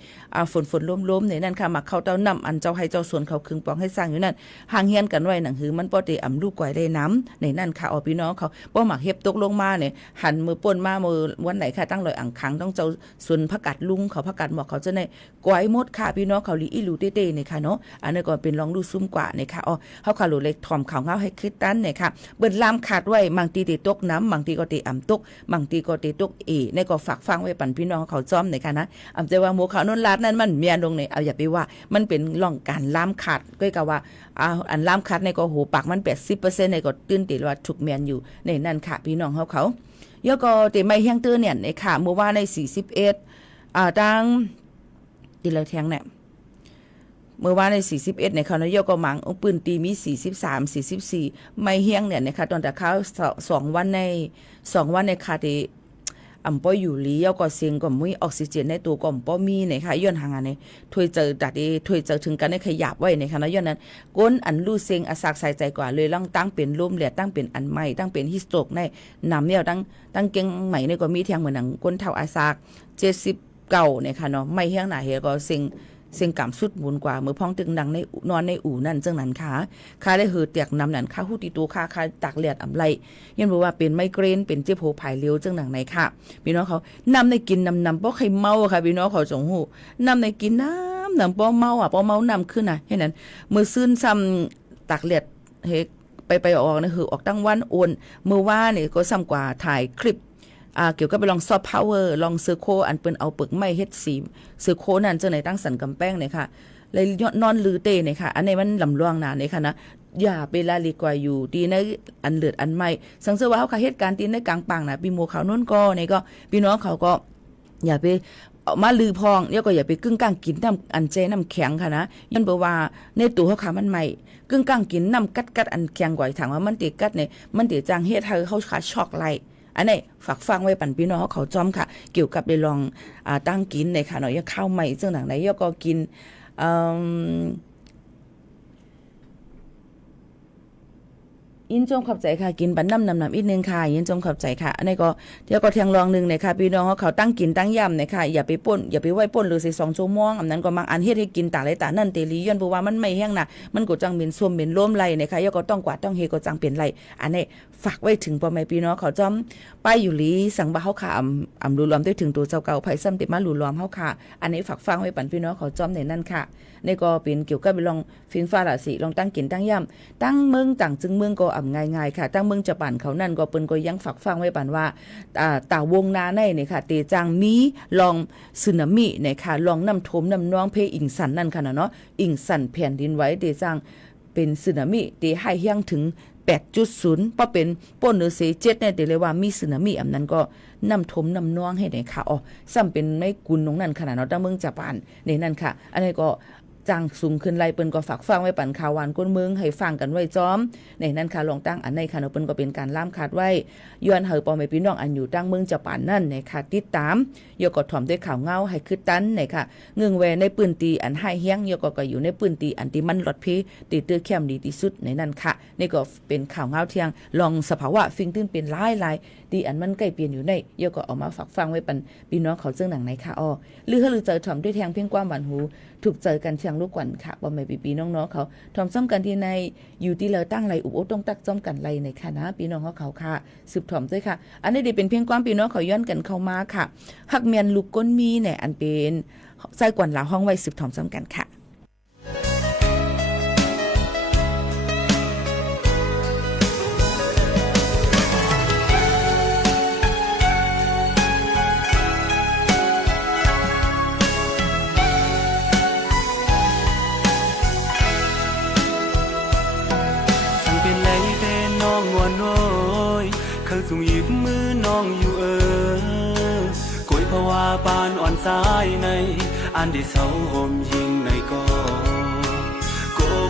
ฝนล้มๆในนั่นค่ะหมักเขาเต้านำอันเจ้าไฮเจ้าสวนเขาคึงปองให้สร้างอยู่นั่นห่างเฮียนกันไว้หนังหือมันบ่ได้อำลูกก้อยได้น้ำในนั่นค่ะพี่น้องเขาบ่หมักเห็บตกลงมาเนี่ยหันมือป่นมามือวันไหนค่ะตั้งลอยอ่างคังต้องเจ้าสวนผักกาดลุงเขาผักกาดหมอกเขาจะในก้อยหมดค่ะพี่น้องเขาลีอีหลูเต้ๆเนี่ยค่ะเนาะอันนี้ก็เป็นลองดูซุ่มกว่าเนี่ยค่ะเฮาขาหลูเลยถ่อมเขาเงาให้คิดตันเนี่ยค่ะเบิ่นลามขาดไว้บางทีติตกน้ำบางทีก็ติอ่ำตกบางทีก็ติตกในก็ฝากฟังไว้ปั่นพี่น้องเขาจ้อมในค่ะนะอำใจว่าหมูเขานนลาดนั้นมันเมียลงในเอาอย่าไปว่ามันเป็นร่องการล้ามขาดก็กะว่าอันล้ามขาดในก็โหปากมัน 80% ในก็ตื้นติว่าถูกเมียนอยู่ในนั่นค่ะพี่น้องเขายก็ติไม่เฮียงตื้อเนี่ยในค่ะเมื่อว่าใน41ดังติละแทงเนี่ยเมื่อวานใน41ในเขานายกก็มังปืนตีมี43 44ไม่เฮียงเนี่ยนะคะตอนแต่เขา2วันในคาติอำป้ออยู่ลียก็เสียงก็มุ้ยออกซิเจนในตัวก็ป้อมีนะคะย้อนห่างอันนี้ถ้วยเจอดัดดีถ้วยเจอถึงกันได้ขยับไว้นะคะย้อนนั้นก้นอันลู่เสียงอาศักใส่ใจกว่าเลยล่องตั้งเป็นลมแหลตั้งเป็นอันใหม่ตั้งเป็นฮิสโตรกในนำเนี่ยตั้งเก่งใหม่ในก็มีเทียงเหมือนหนังก้นเท่าอาศัก70เก่าเนี่ยค่ะเนาะไม่เฮียงหน้าเฮก็เสียงกำสุดหมุนกว่ามือพ้องตึงดังในนอนในอู่นั่นจังนั้นค่ะได้หือเตียกนำนั่นค่ะหูตีตูค่ะตากเลียดอำไลยันบอกว่าเป็นไมเกรนเป็นเจ็บหัวผายเลี้ยวจังหนังไหนค่ะพี่น้องเขานำในกินนำป้อไข่เมาค่ะพี่น้องเขาจงหูนำในกินน้ำป้อเมาป้อเมานำขึ้นน่ะเห็นนั้นมือซื่นซ้ำตากเลียดเฮไปออกนะคือออกตั้งวันโอนมือว่านี่ก็ซ้ำกว่าถ่ายคลิปเกี่ยวกับไปลองซอฟต์พาวเวอร์ลองเซอร์โคอันเปิ้นเอาเปลือกไม้เฮ็ดสีเซอร์โคนั่นจังไหนตั้งสันกำแป้งเนี่ยค่ะเลยนอนลือเตเนี่ยค่ะอันนี้มันลำลวงนาเนี่ยค่ะนะอย่าไปละลีกว่าอยู่ดีในอันเลือดอันใหม่สังเสริญว่าเฮาค่ะเหตุการณ์ตีในกลางปังน่ะปีโมเขานู่นก็นี่ก็พี่น้องเขาก็อย่าไปมาลือพองเนี่ยก็อย่าไปกึ่งกลางกินน้ำอันเจน้ำแข็งค่ะนะยันบอกว่าในตัวเขาขามันใหม่กึ่งกลางกินน้ำกัดอันแข็งกว่าถามว่ามันติกัดเนี่ยมันติจางเฮ็ดให้เขาขาช็อกไหลอันนี้ฝากฟังไว้ปั่นพี่น้องเขาจ้อมค่ะเกี่ยวกับได้ลองตั้งกินในค่ะเนาะยาข้าวใหม่ซึ่งหนังไหนยก็กินยินจงขอบใจค่ะกินบันน้ำอีกนึงค่ะยินจงขอบใจค่ะอันนี้ก็เดี๋ยวก็เทียงรองนึงนะคะพี่น้องเขาตั้งกินตั้งย่ำนะคะอย่าไปป่นอย่าไปไหว้ป่นหรือ2 ชั่วโมงอันนั้นก็มังอันเฮ็ดให้กินตาไรตานั่นเตลีย้อนเพราะว่ามันไม่แห้งนะมันก็จังเป็นส้วมเป็นล้มไหลนะคะยก็ต้องกวาดต้องเฮก็จังเป็นไหลอันนี้ฝากไว้ถึงพ่อแม่พี่น้องเขาจ้อมป้ายอยู่ลีสั่งบ่าเฮาค่ะอำรูรวมได้ถึงตัวเจ้าเก่าไผซ้ำติมารูรวมเฮาค่ะอันนี้ฝากฟังไว้ปั่นพี่น้องเขาจ้อมในนั่นค่ะนี่ก็เป็นเกี่ยวกับลองฟินฟ้าราศีลองตั้งกินตั้งย่ำตั้งเมืองต่างจึงเมืองก็ง่ายๆค่ะตั้งเมืองจะปั่นเขานั่นก็เปิ้นก็ยังฝากฟังไว้ปั่นว่าตาวงนาในนี่ค่ะเตจังมีลองสึนามินี่ค่ะลองน้ำท่วมน้ำนองเพอิงสันนั่นค่ะเนาะอิงสันแผ่นดินไหวเตจังเป็นสึนามิเตให้เฮียงถึง8.0 เพราะเป็นป่นหรือเส7เนี่ยเดี๋ยวเลยว่ามีสึนามิอันนั้นก็น้ำทมน้ำนองให้ได้ค่ะซ้ำเป็นไม่กุนตรงนั้นขนาดเนาะตั้งเมืองจะปั่นในนั่นค่ะอันนี้ก็จังสูงขึ้นไล่เปิ้นก็ฝากฟังไว้ปั่นข่าวหวานก้นเมืองให้ฟังกันไว้จ้อมในนั้นค่ะลองตั้งอันในค่ะเนาะเปิ้นก็เป็นการล่ามขาดไว้ย้อนเฮาปอแม่พี่น้องอันอยู่ตั้งเมืองจะปั่นนั่นนะคะติดตามยกก็ถ่อมด้วยข่าวเงาให้คือตันนะคะเงืองแวในปืนตีอันให้เฮียงยกก็อยู่ในปืนตีอันที่มันลดพีตีตื้อเข้มดีที่สุดในนั้นค่ะนี่ก็เป็นข่าวเงาเที่ยงลองสภาวะฟิงตื้นเป็นหลายดีอันมันใกล้เปลี่ยนอยู่ในยกก็ออกมาฝากฟังไว้ปั่นพี่น้องเขาเจ้าหนังไหนค่ะหรือเจอถ่อมด้วยแทงเพียงความหวานหูถูกเจอกันเชียงลูกกวนค่ะบ่แม่ปีน้องๆเขาถ่อมซ้อมกันที่ในอยู่ที่เราตั้งไรอุบต้องตักซ้อมกันไรในค่ะนะพี่น้องเขาค่ะสืบถ่อมด้วยค่ะอันนี้ได้เป็นเพียงความพี่น้องเขาย้อนกันเข้ามาค่ะหักเมียนลูกก้นมีเนี่ยอันเป็นไส้กวนหลาห้องไว้สืบถ่อมซ้อมกันค่ะสูงหยิบมือน้องอยู่กวยภาวะปานอ่อนสายในอันที่เศร้าห่มยิงในโก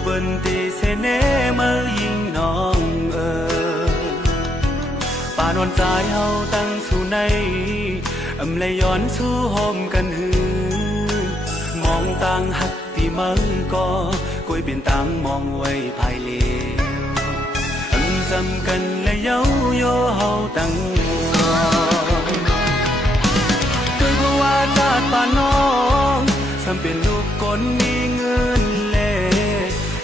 เบินตีเสเนมายิงน้องปานอ่อนสายเฮาตั้งสู่ในเลยย้อนสู่ห่มกันหือมองต่างหัก ตีมือก็กวยเป็นตังมองไว้ภายเลวอันจำกันและเย้าโยเฮาตั้งรอโดยเพราะว่าชาติป่านน้องสำเป็นลูกคนมีเงินเล่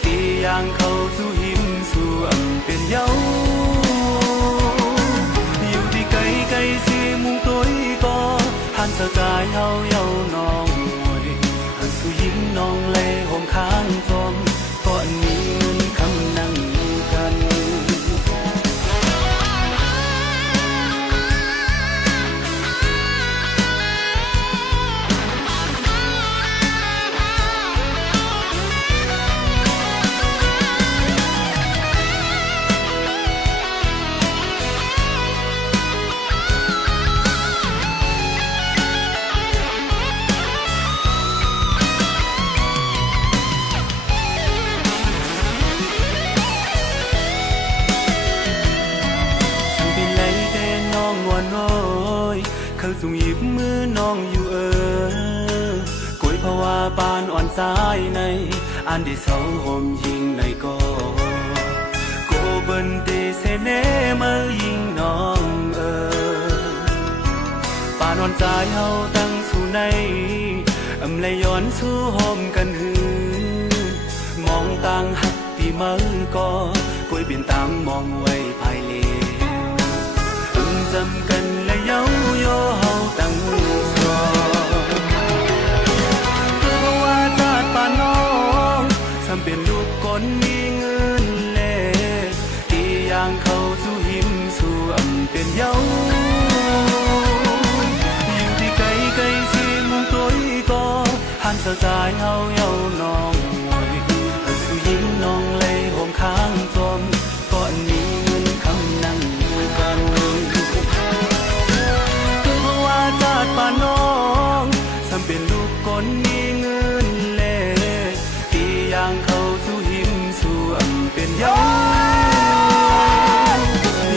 อีอย่างเข้าสู่หิมสู่อำเป็นเย้าอยู่ที่ไกลไกลสิมุงตัวก็หันเสาใจเฮาเย้าน้องมวยหันสู่ยิ้มน้องเล่ห่มข้างจอมก็อันมีเงินคำนั่งกัน เขาสูงหยิบมือน้องอยู่กวยภาวะปานอ่อนสายในอันที่เศร้าห่มยิงในก็โกเบินเตเสเนมายิงน้องปานอ่อนสายเฮาตั้งสู่ในอำเลยย้อนสู่ห่มกันหือมองต่างหักที่มือก็กวยเป็นต่างมองไว้ภายเลจำกันและเย้าโยเฮาตั้งรอเพราะว่าชาติป่านน้องสำเป็นลูกคนมีเงินเล่ที่ย่างเข้าสู่หิมสู่อำเป็นเย้าอยู่ที่ไกลไกลสิมุมตัวก็หันเสาใจเฮาเย้าน้องหันสู่ยิ้มน้องเลยห่มข้างจอมก่อนมีเงินคำนั่งกันป่านน้องสำเป็นลูกคนมีเงินเล่ที่ย่างเข้าสู่หิมสู่อำเป็นเย้า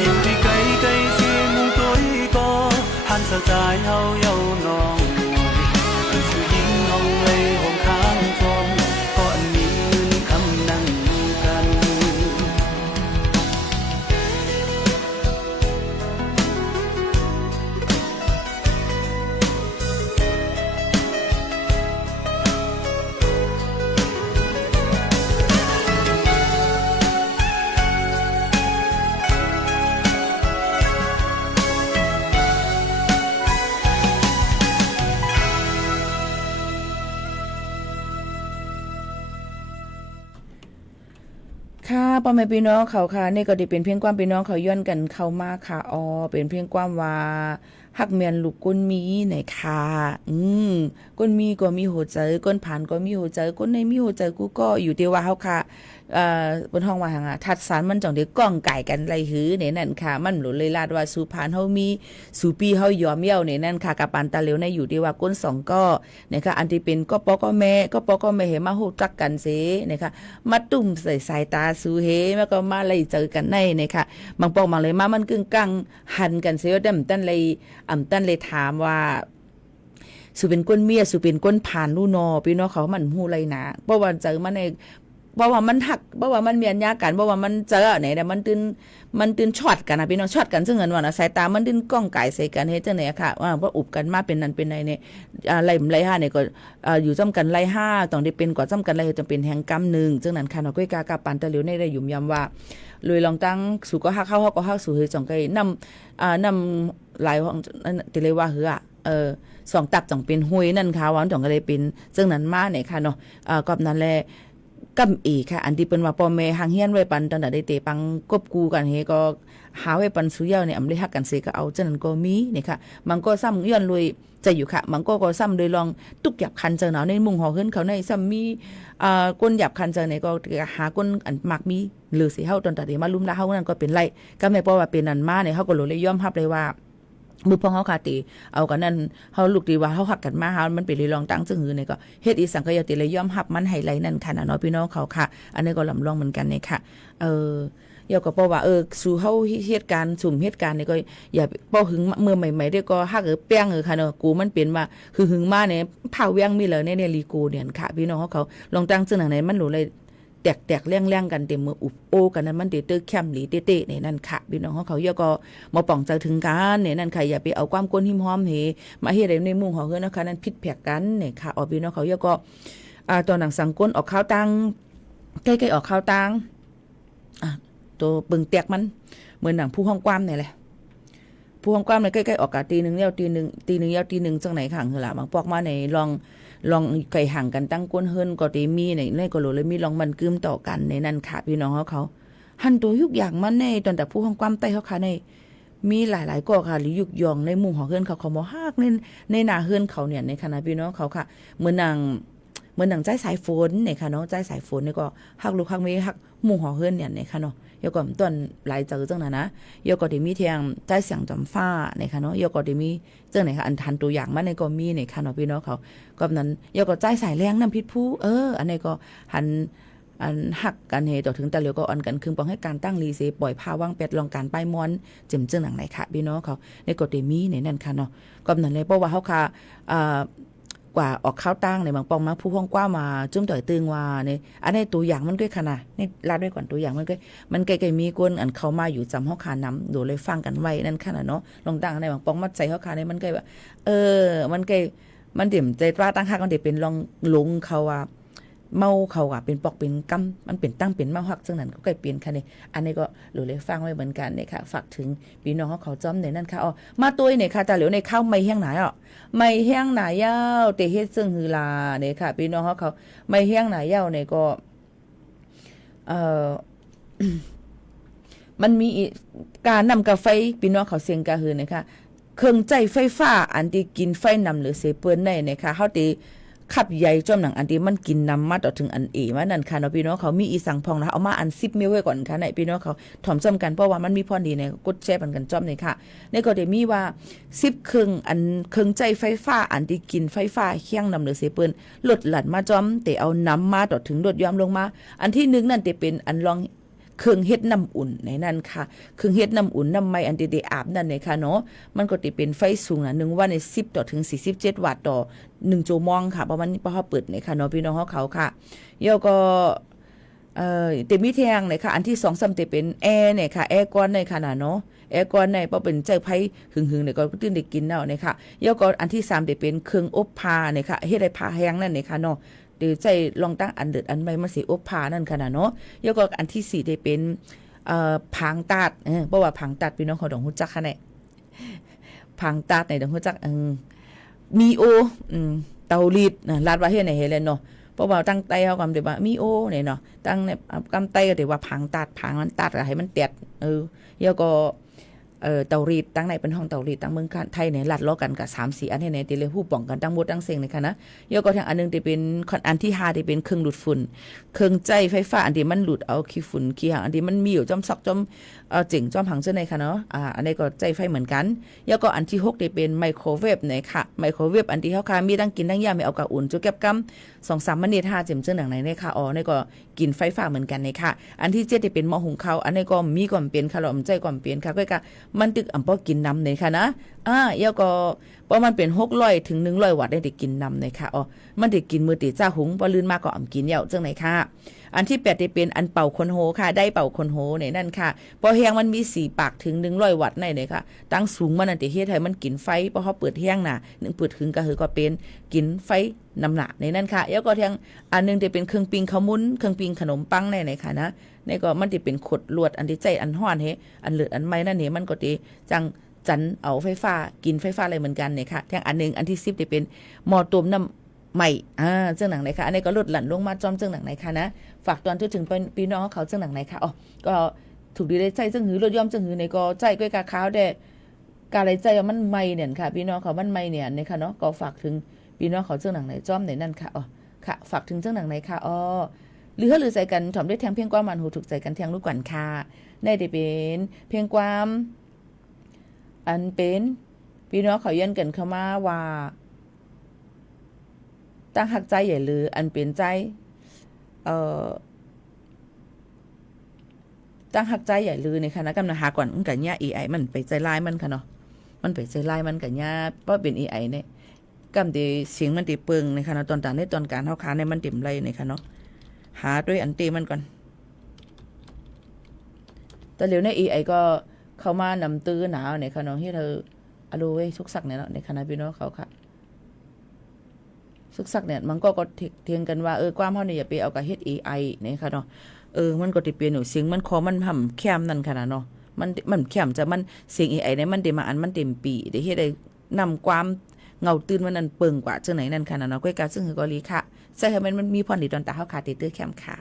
อยู่ที่ไกลไกลสิมุงตัวก็หันเสาใจเฮาเย้าน้องคือสู่ยิ้มน้องเลยห่มข้างจอมก่อนมีเงินคำนั่งกันค่ะพ่อแม่พี่น้องเขาค่ะนี่ก็ได้เป็นเพียงความพี่น้องเขาย้อนกันเข้ามาค่ะเป็นเพียงความว่าฮักเมียนลูกก้นมีไหนค่ะก้นมีก็มีหัวใจก้นผ่านก็มีหัวใจก้นในมีหัวใจกูก็อยู่ที่ว่าเฮาค่ะบนห้องว่าหังทัดสารมันจังได้ก้องไก่กันไรหือในนั่นค่ะมันหลุเลยลาดว่าสู่ผ่านเฮามีสู่ปีเฮายอมเย้าในนั่นค่ะกับปานตาเหลวในอยู่ที่ว่าก้น2ก็นะคะอันที่เป็นก็ปอก็แม่เฮมาฮู้จักกันเสนะคะมาตุ่มใส่สายตาสู่เฮแล้วก็มาไล่เจอกันในนะคะบางปอกบางเลยมามันกึ่งกลางหันกันเสียดำตั้นเลยถามว่าสุเป็นก้นเมียสุเป็นก้นผ่านลู่นอพี่น้องเขามันฮู้ไรนะเพราะว่าเจอมันในเพราะว่ามันหักเพราะว่ามันเมียนยากันเพราะว่ามันเจอไหนแต่มันตื่นช็อตกันนะพี่น้องช็อตกันซึ่งเงินว่านะสายตามันตื่นก้องไก่ใส่กันเฮ็ดจังไหนค่ะว่าอุบกันมาเป็นนั้นเป็นในเนี่ยไล่5เนี่ยก็อยู่จำกันไล่5ต้องได้เป็นกว่าจำกันไล่จะเป็นแห่งกรรม1จังนั้นค่ะเนาะก้อยกากาปานตะเหลียวในได้ยุ่มยำว่าเลยลองตั้งสู่ก็ฮักเข้าก็ฮักสู่เฮจังไกนำหลายห้องติเลยว่า2ตับต้องเป็นหุยนั่นค่ะว่าต้องก็เลยเป็นซึ่งนั้นมาเนี่ยค่ะเนาะกอบนั้นแลกำอีค่ะอันที่เปิ้นว่าพ่อแม่หางเฮียนไว้ปันตั้งแต่ได้เตปังกบกูกันเฮก็หาไว้ปันสุยาวเนี่ยอำเลยฮักกันเสก็เอาจังนั้นก็มีนี่ค่ะมันก็ซ้ำย้อนลุยใจอยู่ค่ะมันก็ซ้ำโดยลองตุกหยับคันเจอหนาวในมุงหอขึ้นเขาในซ้ำมีก้นหยับคันเจอเนี่ยก็หาก้นอันมักมีหรือสิเฮาตอนแต่เดมาลุ่มละเฮานั่นก็เป็นไรก็แม่เพราะว่าเป็นนันมาเนี่ยเฮาก็เลยยอมรับเลยว่ามือพองเฮาคาติเอากันนั่นเฮาลูกดีว่าเฮาฮักกันมาเฮามันเป็นเลยลองตั้งจึงหือเนี่ยก็เฮ็ดอีสังก็อย่าติเลยยอมรับมันให้ไหลนั่นค่ะเนาะพี่น้องเขาค่ะอันนี้ก็ลำลองเหมือนกันเนี่ยค่ะ เดี๋ยวก็เพราะว่าสู่เฮาเหตุการณ์สุ่มเหตุการณ์นี่ก็อย่าป้อหึงเมื่อใหม่ๆได้ก็ฮักแป้งค่ะเนาะกูมันเป็นว่าหึงมาเนี่ยเผาเวียงมีแล้วเนี่ยลีกูเนี่ยค่ะพี่น้องเขาลองตั้งซึ่งไหนมันหนูเลยแตกๆแรงๆกันเต็มมืออุบโอกันนั้นมันเตอแคมหลีเตะๆเนี่ยนั่นค่ะพี่น้องเขาเยอะก็มาป่องใจถึงกันเนี่ยนั่นค่ะอย่าไปเอาความก้นหิมหอมเหมาเฮ็ดในมุมของเฮือนนะคะนั่นผิดแผกกันเนี่ยค่ะออกพี่น้องเขาเยอะก็ตอนหนังสังก้นออกข้าวตังใกล้ๆออกข้าวตังตัวเบิ่งแตกมันเหมือนหนังผู้ห้องความเนี่ยแหละผู้ห้องความเนี่ยใกล้ๆออกกะตีหนึ่งเลี้ยวตีหนึ่งจังไหนขังคือล่ะบางปอกมาในลองไก่ห่างกันตั้งก้นเฮิรนก็ตีมีในก็โหลเลยมีลองมันกึมต่อกันในนั่นค่ะพี่น้องเขาหันตัวยุกอย่างมันในตอนแต่ผู้ห้องความใต้เขาค่ะในมีหลายๆก็ค่ะหรือยุกยองในมุมของเฮิรนเขามาฮักในหน้าเฮิรนเขาเนี่ยในคณะพี่น้องเขาค่ะเหมือนหนังใจสายฝนเนี่ยค่ะเนาะใจสายฝนเนี่ยก็ฮักลูกฮักเมฮักมุมของเฮิรนเนี่ยในค่ะเนาะยกก่อนต้นหลายเจอจังนะยกก่อนที่มีเทียงใจเสียงจำฟ้าเนี่ยค่ะเนาะยกก่อนที่มีจังไหนค่ะอันทันตัวอย่างมันในก็มีเนี่ยค่ะเนาะพี่น้องเขาก็นั้นยกก่อนใจสายแรงน้ำพิษผู้อันนี้ก็อันหักกันเฮต่อถึงแต่เหลียวก็อ่อนกันคืนปองให้การตั้งรีเซปล่อยพาว่างเป็ดลองการป้ายมอนเจิมจังหนังไหนค่ะพี่น้องเขาในก็ที่มีในนั่นค่ะเนาะก็นั้นเลยเพราะว่าเขาค่ะกว่าออกข้าวตั้งในบางปองมาผู้ห้องกว้ามาจุ่มต่อยตึงว่าเนี่ยอันนี้ตัวอย่างมันก็ขนาดนี่ลาดด้วยก่อนตัวอย่างมันไกลๆมีกวนอันเขามาอยู่จำห้องคาน้ำดูเลยฟังกันไว้นั่นขนาดเนาะลองตั้งในบางปองมัดใจห้องคาเนี่ยมันไกลว่ามันเดี่ยมใจว่าตั้งค่ากันเดี๋ยวเป็นลองลงเขาว่าเมาเขาอ่ะเป็นปอกเป็นกำมันเป็นตั้งเป็นเมาหักจังนั้นก็ใกล้เปลี่ยนค่ะเนี่ยอันนี้ก็หรือเลยฟังไว้เหมือนกันเนี่ยค่ะฝากถึงพี่น้องเขาจ้อมในนั่นค่ะมาตัวเนี่ยค่ะแต่เหลียวในข้าวไม่แห้งหนาไม่แห้งหนายาวแต่เฮ็ดซึ่งฮือลาเนี่ยค่ะพี่น้องเขาไม่แห้งหนายาวเนี่ยก็มันมีการนำกาแฟพี่น้องเขาเสียงกาฮือนะคะเครื่องใจไฟฟ้าอันที่กินไฟนำหรือเสเปิ้นได้นะคะเฮาตีขับใหญ่จอมหนังอันที่มันกินนำมาต่อถึงอันมานั่นค่ะเนาะพี่น้องเขามีอีสังพองนะเอามาอัน10เมลไว้ก่อนค่ะในพี่น้องเขาถ่อมซ้ำกันเพราะว่ามันมีพรดีในกดแชร์กันจอมนี่ค่ะในก็ได้มีว่า10เครื่องใจไฟฟ้าอันที่กินไฟฟ้าเคียงนำหรือเสเปิ้นลดหลั่นมาจอมแต่เอาน้ำมาต่อถึงลดยอมลงมาอันที่1นั่นจะเป็นอันลองเครื่องเฮ็ดน้ำอุ่นในนั้นค่ะเครื่องเฮ็ดน้ำอุ่นน้ำไม้อันที่ได้อาบนั่นเลยค่ะเนาะมันก็จะเป็นไฟสูง1วันใน10ต่อถึง47วัตต์ต่อ1ชั่วโมงค่ะประมาณนี้พอเปิดเนี่ยค่ะเนาะพี่น้องเขาค่ะแล้วก็แต่มีแทงเนี่ยค่ะอันที่2ซ้ำจะเป็นแอร์เนี่ยค่ะแอร์ก้อนในขนาดเนาะแอร์ก้อนในพอเป็นใจไผหึงๆเนี่ยก็ตื่นได้กินแล้วเนี่ยค่ะแล้วก็อันที่3จะเป็นเครื่องอบผ้าเนี่ยค่ะเฮ็ดให้ผ้าแห้งนั่นเนี่ยค่ะเนาะหรือใจลองตั้งอันเดือดอันใหม่มาสิอบผ้านั่นขนาดเนาะแล้วก็อันที่4ได้เป็นผางตัดเพราะว่าผางตัดพี่น้องเขาดองฮู้จักค่ะเนี่ยผางตัดในดองฮู้จักมีโอเตารีดลาดว่าเฮ็ดไหนเฮ็ดเลยเนาะเพราะว่าตั้งไตเฮาก็ได้ว่ามีโอเนี่ยเนาะตั้งเนี่ยกำไตก็ได้ว่าผางตัดผางมันตัดให้มันแตดแล้วก็เตารีดตั้งในเป็นห้องเตารีดตั้งเมืองไทยเนี่ยลัดล้อกันกับ3-4อันในที่เลยผู้ป้องกันตั้งหมดตั้งเสียงในค่ะนะแล้วก็ทางอันนึงที่เป็นอันที่5ที่เป็นเครื่องดูดฝุ่นเครื่องใจไฟฟ้าอันที่มันดูดเอาขี้ฝุ่นขี้หางอันที่มันมีอยู่จอมซอกจอมเจ๋งจอมหังเจ้าในค่ะเนาะอันนี้ก็ใจไฟเหมือนกันแล้วก็อันที่6ที่เป็นไมโครเวฟเนี่ยค่ะไมโครเวฟอันที่เฮาค่ะมีทั้งกินทั้งย่างมีเอากะอุ่นจุเก็บกำ 2-3 นาที5เจ๋มเจ้าหนังไหนเนี่ยค่ะนี่ก็กินไฟฟ้าเหมือนกันเนี่ยค่ะอันที่7ที่เป็นหม้อหุงข้าวอันนี้ก็มีก่อนเปลี่ยนค่ะเราใจก่อนเปลี่ยนค่ะก็มันตึกอำป้อกินน้ำเนี่ยค่ะนะแล้วก็เพราะมันเป็น600ถึง100วัตต์ได้กินน้ำเนี่ยค่ะมันได้กินมื้อติจ้าหุงบ่ลื่นมากก็อำกินแล้วจังไหนค่ะอันที่8ได้เป็นอันเป่าคนโหค่ะได้เป่าคนโหเนี่ยนั่นค่ะพอแห้งมันมี4ปากถึง100วัตต์ในเนี่ยค่ะตั้งสูงมันอันที่เฮ็ดให้มันกินไฟเพราะเขาเปิดแห้งน่ะ1เปิดถึงก็คือก็เป็นกินไฟน้ำหนักในนั่นค่ะแล้วก็ทางอันนึงจะเป็นเครื่องปิ้งข้าวมุ้นเครื่องปิ้งขนมปังในไหนค่ะนะนี่ก็มันจะเป็นขดลวดอันที่ใจอันห้อนเฮอันเลือดอันไม้นั่นเฮมันก็จะจังจันเอาไฟฟ้ากินไฟฟ้าอะไรเหมือนกันเนี่ยค่ะทางอันนึงอันที่10จะเป็นหม้อต้มน้ำใหม่เจ้าหนังไหนค่ะอันนี้ก็ลดหลั่นลงมาจอมเจ้าหนังไหนค่ะนะฝากตอนถึงพี่น้องเขาเจ้าหนังไหนค่ะก็ถูกดีได้ใจเจ้าหือรถย่อมเจ้าหือในก็ใจก้อยกาขาวได้การไรใจมันใหม่เนี่ยค่ะพี่น้องเขามันใหม่เนี่ยเนี่ยค่ะเนาะก็ฝากถึงพี่น้องเขาเจ้าหนังไหนจอมไหนนั่นค่ะค่ะฝากถึงเจ้าหนังไหนค่ะหรือใจกันถ่อมด้วยแทงเพียงความมันหูถูกใจกันแทงลูกกวนค่ะได้เป็นเพียงความอันเป็นพี่น้องเขาเย็นกันเข้ามาว่าตั้งหักใจใหญ่หรืออันเป็นใจต ตั้งหักใจใหญ่ลือในคณะกรรมหาก่อนกันเนี่ย AI มันไปใจร้ายมันค่ะเนาะมันไปใจร้ายมันกันเนี่ยเพราะเป็น AI เนี่ยกำตีเสียงมันตีเปิงในคณะตอนต่างในตอนการเฮาค้าในมันติ่มไรในค่ะเนาะหาด้วยอันตีมันก่อนแต่เร็วใน AI ก็เข้ามานำตื้อหนาวในค่ะเนาะที่เธออโลเว้ยสุกสักเนี่ยเนาะในคณะพี่น้องเขาค่ะสุกสักเนี่ยมันก็เถียงกันว่าความเฮาเนี่ยอย่าไปเอากับเฮ็ด AI นี่ค่ะเนาะมันก็ติเปลี่ยนอยู่เสียงมันคอมันห่ำแคมนั่นค่ะเนาะมันแคมจะมันเสียง AI เนี่ยมันได้มาอันมันเต็มปีได้เฮ็ดได้นำความเงาตื่นมันนั่นเปิงกว่าจังไหนนั่นค่ะเนาะก้อยกาซึ่งคือก็ลีค่ะใช่ค่ะมันมีพรดีตอนตาเฮาค่ะติตื้อแคมค่ะ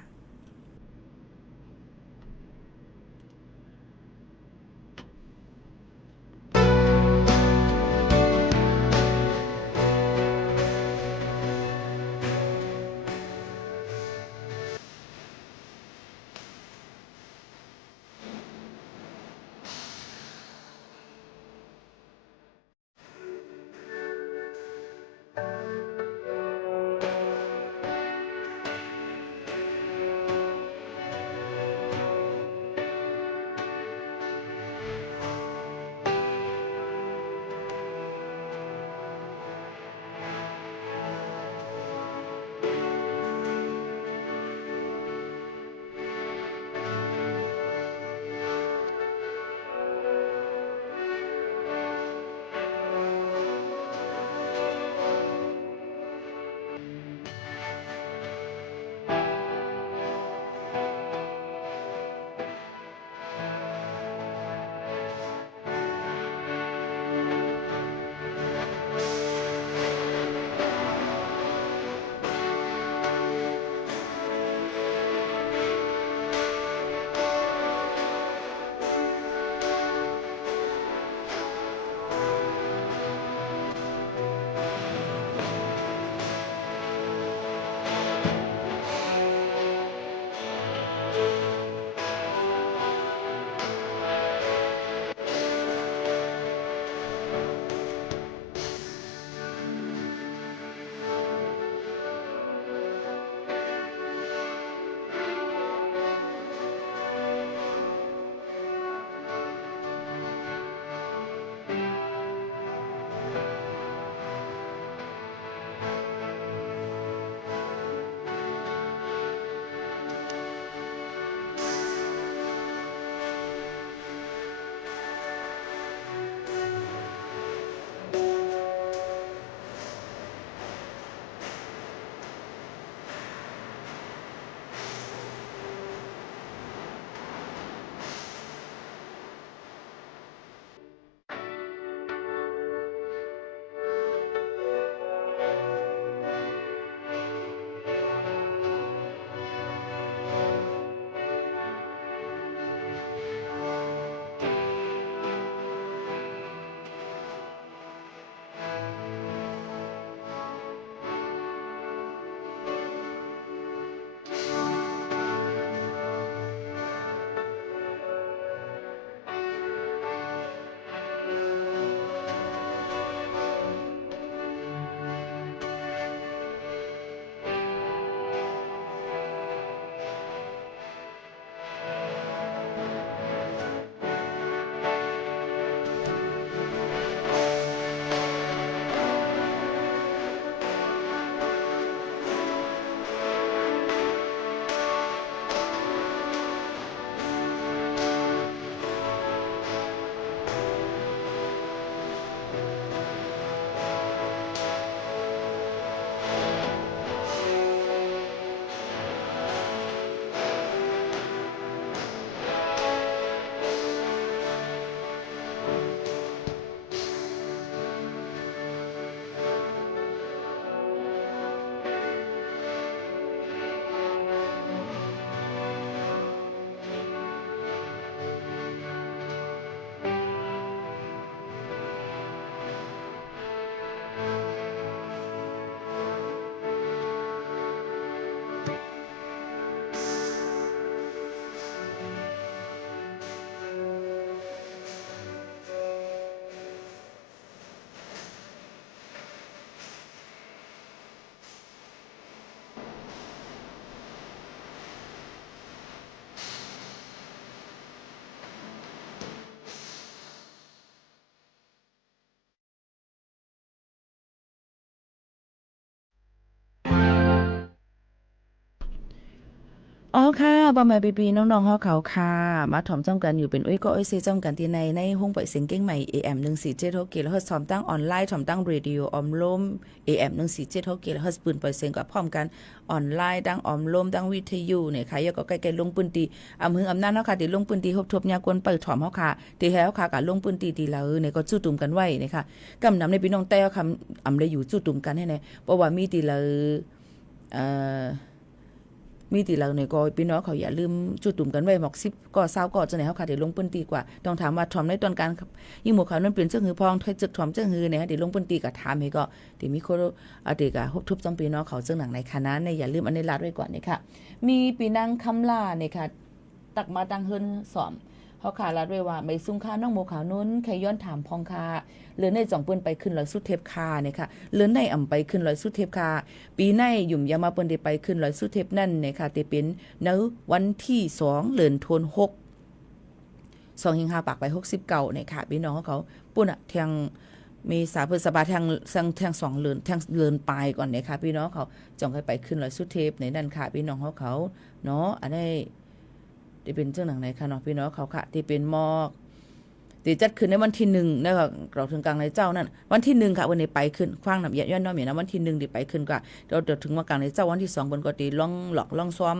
อ๋อค่ะบ่แม่ปีๆน้องๆเฮาเขาค่ะมาถ่อมจ้อมกันอยู่เป็นอุ้ยก็อ้อยเซจ้อมกันที่ในห้องปล่อยเสียงเก้งใหม่ AM 147เฮาเกแล้วเฮาซ้อมตั้งออนไลน์ถ่อมตั้งเรดิโอออมลม AM 147เฮาเกแล้วเฮาปืนปล่อยเสียงกับพร้อมกันออนไลน์ตั้งออมลมตั้งวิทยุเนี่ยค่ะยก็ใกล้ๆลงปืนตีอำเภออำนาจเฮาค่ะที่ลงปืนตีทบยากวนเปิดถ่อมเฮาค่ะที่แล้วค่ะก็ลงปืนตีที่ละเนี่ยก็จู่ตุ่มกันไว้นะคะกำนำในพี่น้องแต่คำอำเลยอยู่จู่ตุ่มกันให้แน่เพราะว่ามีที่ละมีตีเราเนี่ยก็พี่น้องเขาอย่าลืมจุดตุ่มกันไว้หมอก10ก็20ก็จังไหนเฮาค่ะเดี๋ยวลงปืนตีกว่าต้องถามว่าถ่อมในตอนการยิ่งหมู่เขานั้นเปลี่ยนจังหือพองถ้าจึกถ่อมจังหือเนี่ยเดี๋ยวลงปืนตีก็ถามให้ก็เดี๋ยวมีคนเด็กฮบทุบจังพี่น้องเขาจังหนังในคณะเนี่ยอย่าลืมอันนี้ลาดไว้ก่อนนี่ค่ะมีปีนางคำลาเนี่ยค่ะตักมาตังเฮิรนสอมเฮาค่ะลาดไว้ว่าไม่ซุ่มค่าน้องโมขาวนุ้นใครย้อนถามพองคาเลือนในจ่องเปิ้นไปขึ้นลอยสุดเทพคาเนี่ยค่ะเลือนในอ่ำไปขึ้นลอยสุดเทพคาปีในหยุ่มยามาเปิ้นได้ไปขึ้นลอยสุดเทพนั่นเนี่ยค่ะที่เป็นในวันที่2เดือนธันวาคม2หิงหาปากไป69เนี่ยค่ะพี่น้องเขาปุ่นอ่ะแทงเมษาพฤษภาแทง2เดือนแทงเดือนปลายก่อนเนี่ยค่ะพี่น้องเขาจ่องไปขึ้นลอยสุดเทพในนั่นค่ะพี่น้องเขาเนาะอันนี้ที่เป็นเจ้าหนังไหนค่ะเนาะพี่น้องเขาค่ะที่เป็นมอกที่จัดขึ้นในวันที่1นะคะเราถึงกลางในเจ้านั่นวันที่1ค่ะวันนี้ไปขึ้นคว้างน้ำย้อนน้อมอย่างนะวันที่1ที่ไปขึ้นก็เราถึงว่ากลางในเจ้าวันที่2บนก็ตีล่องหลอกล่องซ้อม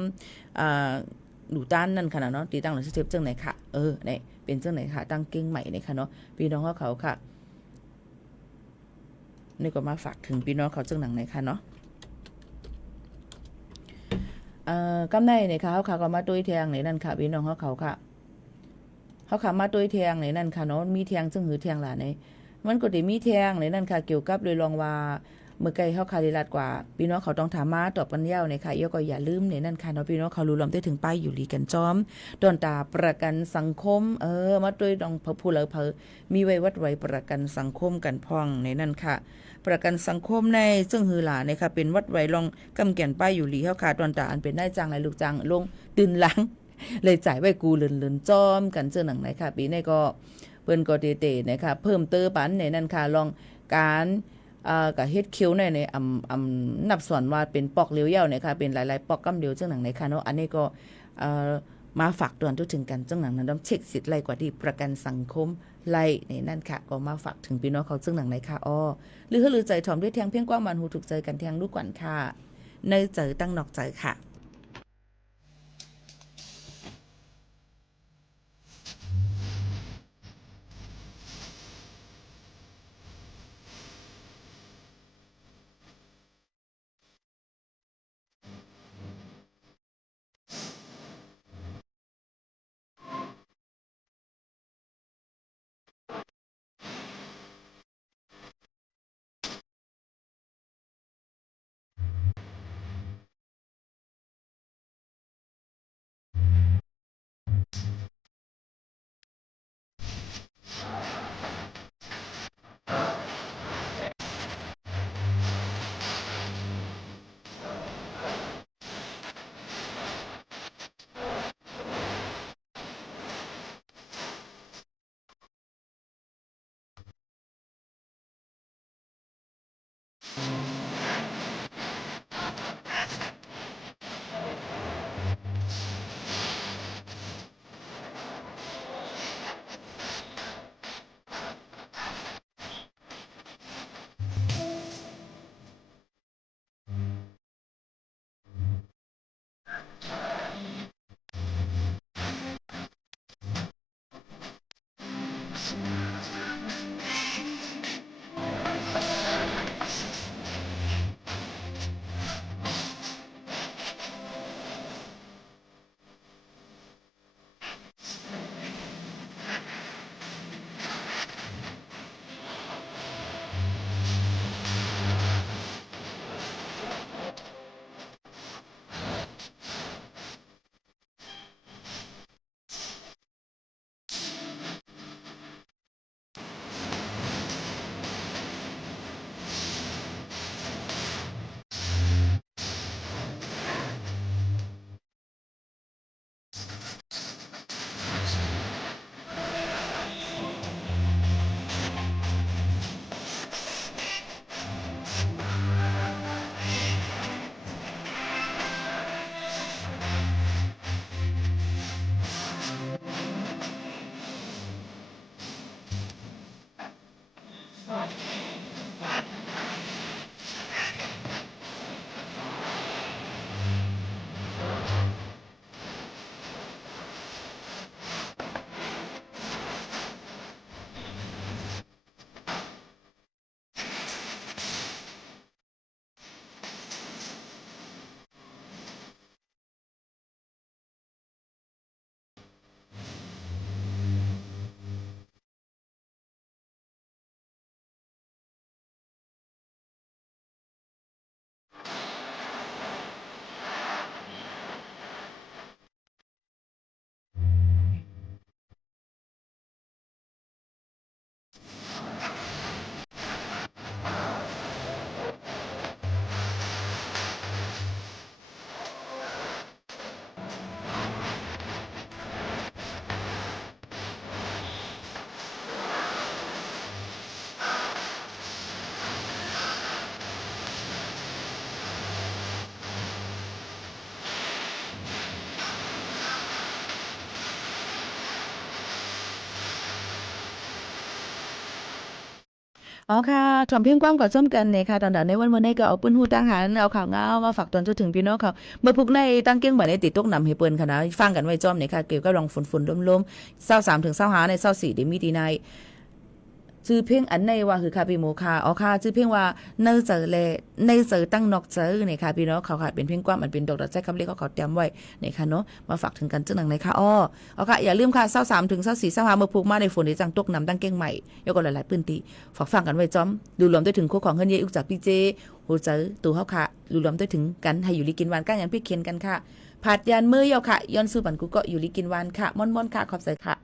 ดูต้านนั่นค่ะเนาะตีตั้งหลังสเต็ปจังไหนค่ะนี่เป็นจังไหนค่ะตั้งเก่งใหม่นี่ค่ะเนาะพี่น้องเขาค่ะนี่ก็มาฝากถึงพี่น้องเขาจังหนังไหนค่ะเนาะกำในเนี่ยค่ะเขาค่ะก็มาตุ้ยแทงในนั่นค่ะพี่น้องเขาค่ะเขาขามาตุ้ยแทงในนั่นค่ะเนาะมีแทงซึ่งหือแทงหลานในมันก็ได้มีแทงในนั่นค่ะเกี่ยวกับเลยลองว่าเมื่อไกลเขาคาริลาดกว่าพี่น้องเขาต้องถามมาตอบกันยาวในค่ะยก็อย่าลืมในนั่นค่ะเนาะพี่น้องเขารู้ลมได้ถึงป้ายอยู่ลีกันจอมดอนตาประกันสังคมมาตุ้ยดองพูเลเพอมีไว้วัดไว้ประกันสังคมกันพ่องในนั่นค่ะประกันสังคมในซึ่งหือหลาเนี่ยค่ะเป็นวัดไว้ลองกำแก่นป้ายอยู่ลีเฮาค่ะดอนตาอันเป็นนายจ้างและลูกจ้างลงตื่นหลังเลยจ่ายไว้กูเลินจอมกันเจอหนังไหนค่ะปีนี้ก็เปิ้นก็เตๆนะคะเพิ่มเติมปันในนั่นค่ะลองการกับเฮ็ดคิวในนับส่วนว่าเป็นปอกเลี้ยวยาวนะคะเป็นหลายๆปอกกำเดียวจังหนังไหนค่ะเนาะอันนี้ก็มาฝากเตือนทุกถึงกันจังหนังนั้นต้องเช็คสิทธิ์ไล่กว่าที่ประกันสังคมไล่ในนั่นค่ะก็มาฝากถึงพี่น้องเขาจังหนังไหนค่ะหรือใจถ่อมด้วยแทงเพียงกว้างมันหูถูกใจกันแทงลูกกวนค่ะในใจตั้งนอกใจค่ะ อ๋อค่ะถอมเพียงความก่อนส้มกันเนี่ยค่ะตอนเดี๋ยวในวันนี้ก็เอาปืนหูตั้งหันเอาข่าวเงามาฝากตอนจนถึงพี่น้องเขาเมื่อพุกในตั้งเกี้ยงเหมือนในติดตกนำให้เปิ้นค่ะนะฟังกันไว้จอมเนี่ยค่ะเกี่ยวกับรองฝนลมๆ23ถึง25ใน24เดมีตีในชื่อเพลงอันในว่าคือค่ะพี่โมค่ะอ๋อค่ะชื่อเพลงว่าเนเจอเลในเจอตั้งนอกเจอเนี่ยค่ะพี่น้องเขาค่ะเป็นเพลงความมันเป็นดอกรักแจ๊กคำเรียกเขาเตรียมไว้เนี่ยค่ะเนาะมาฝากถึงกันจังหนังในค่ะอ๋อค่ะอย่าลืมค่ะ23ถึง24 25เมื่อพุกมาในฝนที่จังตกนำตั้งเกี้ยงใหม่ยกก็หลายๆพื้นที่ฝากฟังกันไว้จอมดูรวมด้วยถึงคู่ของเฮือนเยอุกจากพี่เจโหเจอตู่เฮาค่ะดูรวมด้วยถึงกันให้อยู่ลีกินหวานก้างยันพี่เคียนกันค่ะผัดยานมือเยาค่ะย้อนสู่บันกูก็อยู่ลีกินหวานค่ะม่อนๆค่ะขอบใจค่ะ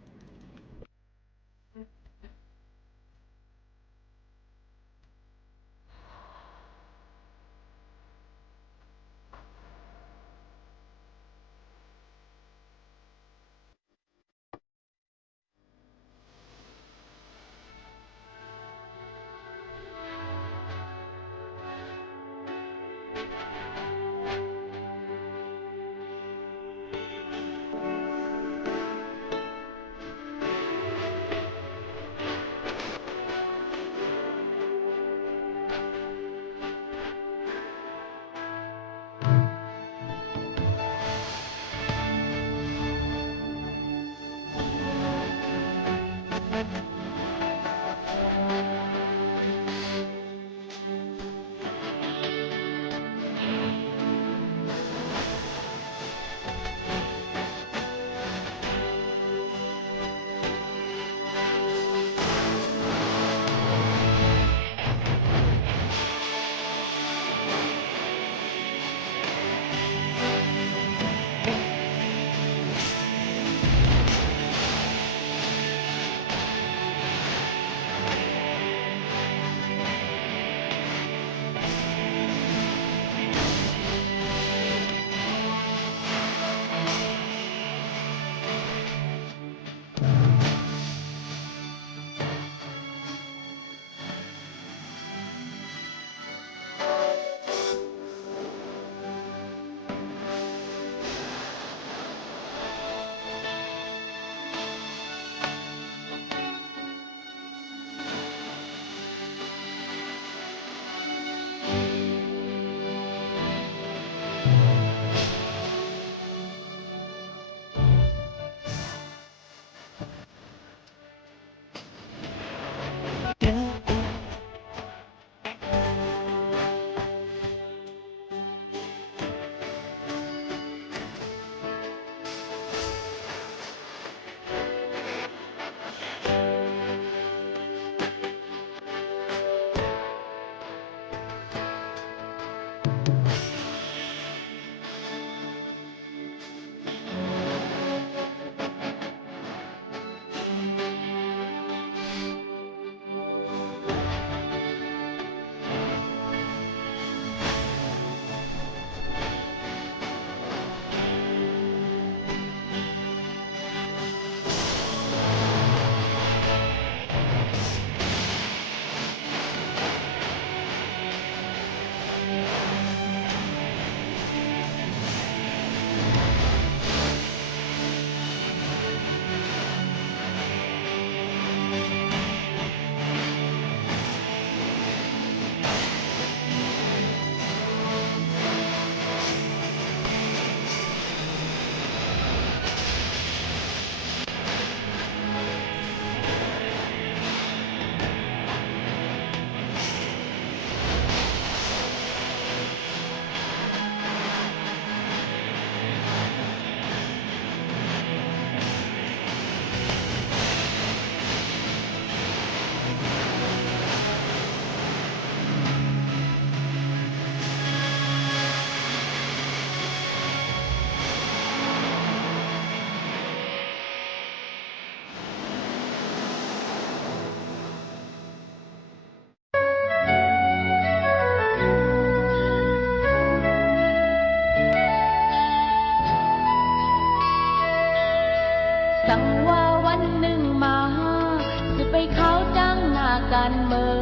สั่งว่าวันหนึ่งมาจะไปเขาจ้างหน้าการเมือ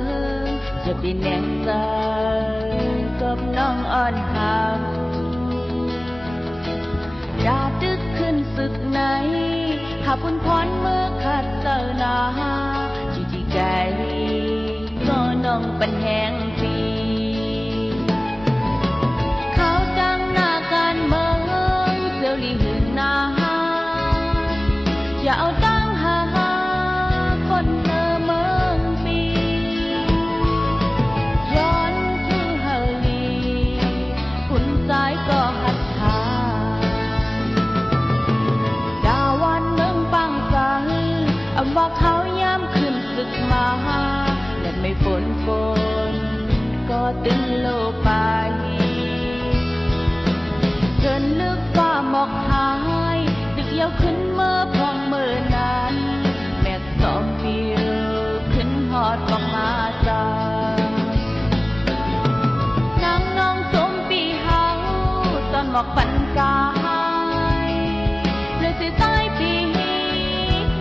งจะไปแนงใจกับน้องอ่อนหางอย่าดึกขึ้นศึกไหนหาบุญพรเมื่อขัดเจอหนาที่ใจก่อน ปันแหงปีเขาจังหน้าการเมืองเสียวลีหืนนาอย่าเอาตั้งหาคนเธอเมืองปีย้อนชื่อเฮาลีคุณสายก็หัดทาดาวันเมืองปังใจอำว่าเขาย้ำขึ้นศึกมาและไม่ฝนก็ตึงโลไปเกินลึกฟ้าหมอกหายดึกยาวขึ้นเมื่อพองเมื่อนั้นแม่สองปิวขึ้นหอดบอกมาจานางน้องสมปีเฮาตอนหมอกปันกายเลยสิใต้ปี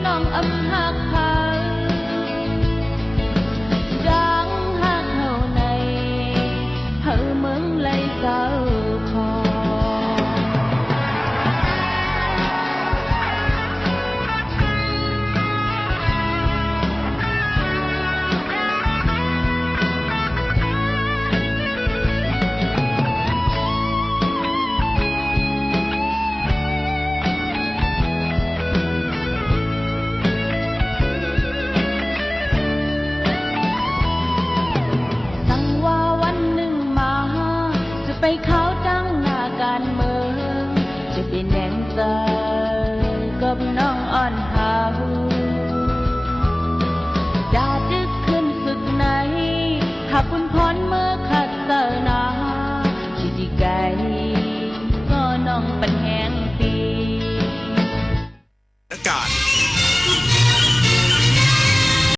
น้องอำหักเขาดังหักเฮาในเฮาเมืองเลยเศร้าคอไปเขาตั้งหน้าการเมืองจะเป็นแหงใจกับน้องอ่อนหาดาดึกขึ้นสึกไหนหักคุณพรเมื่อขัดเสนาชิจิไกก็น้องปันแหงปีอากาศ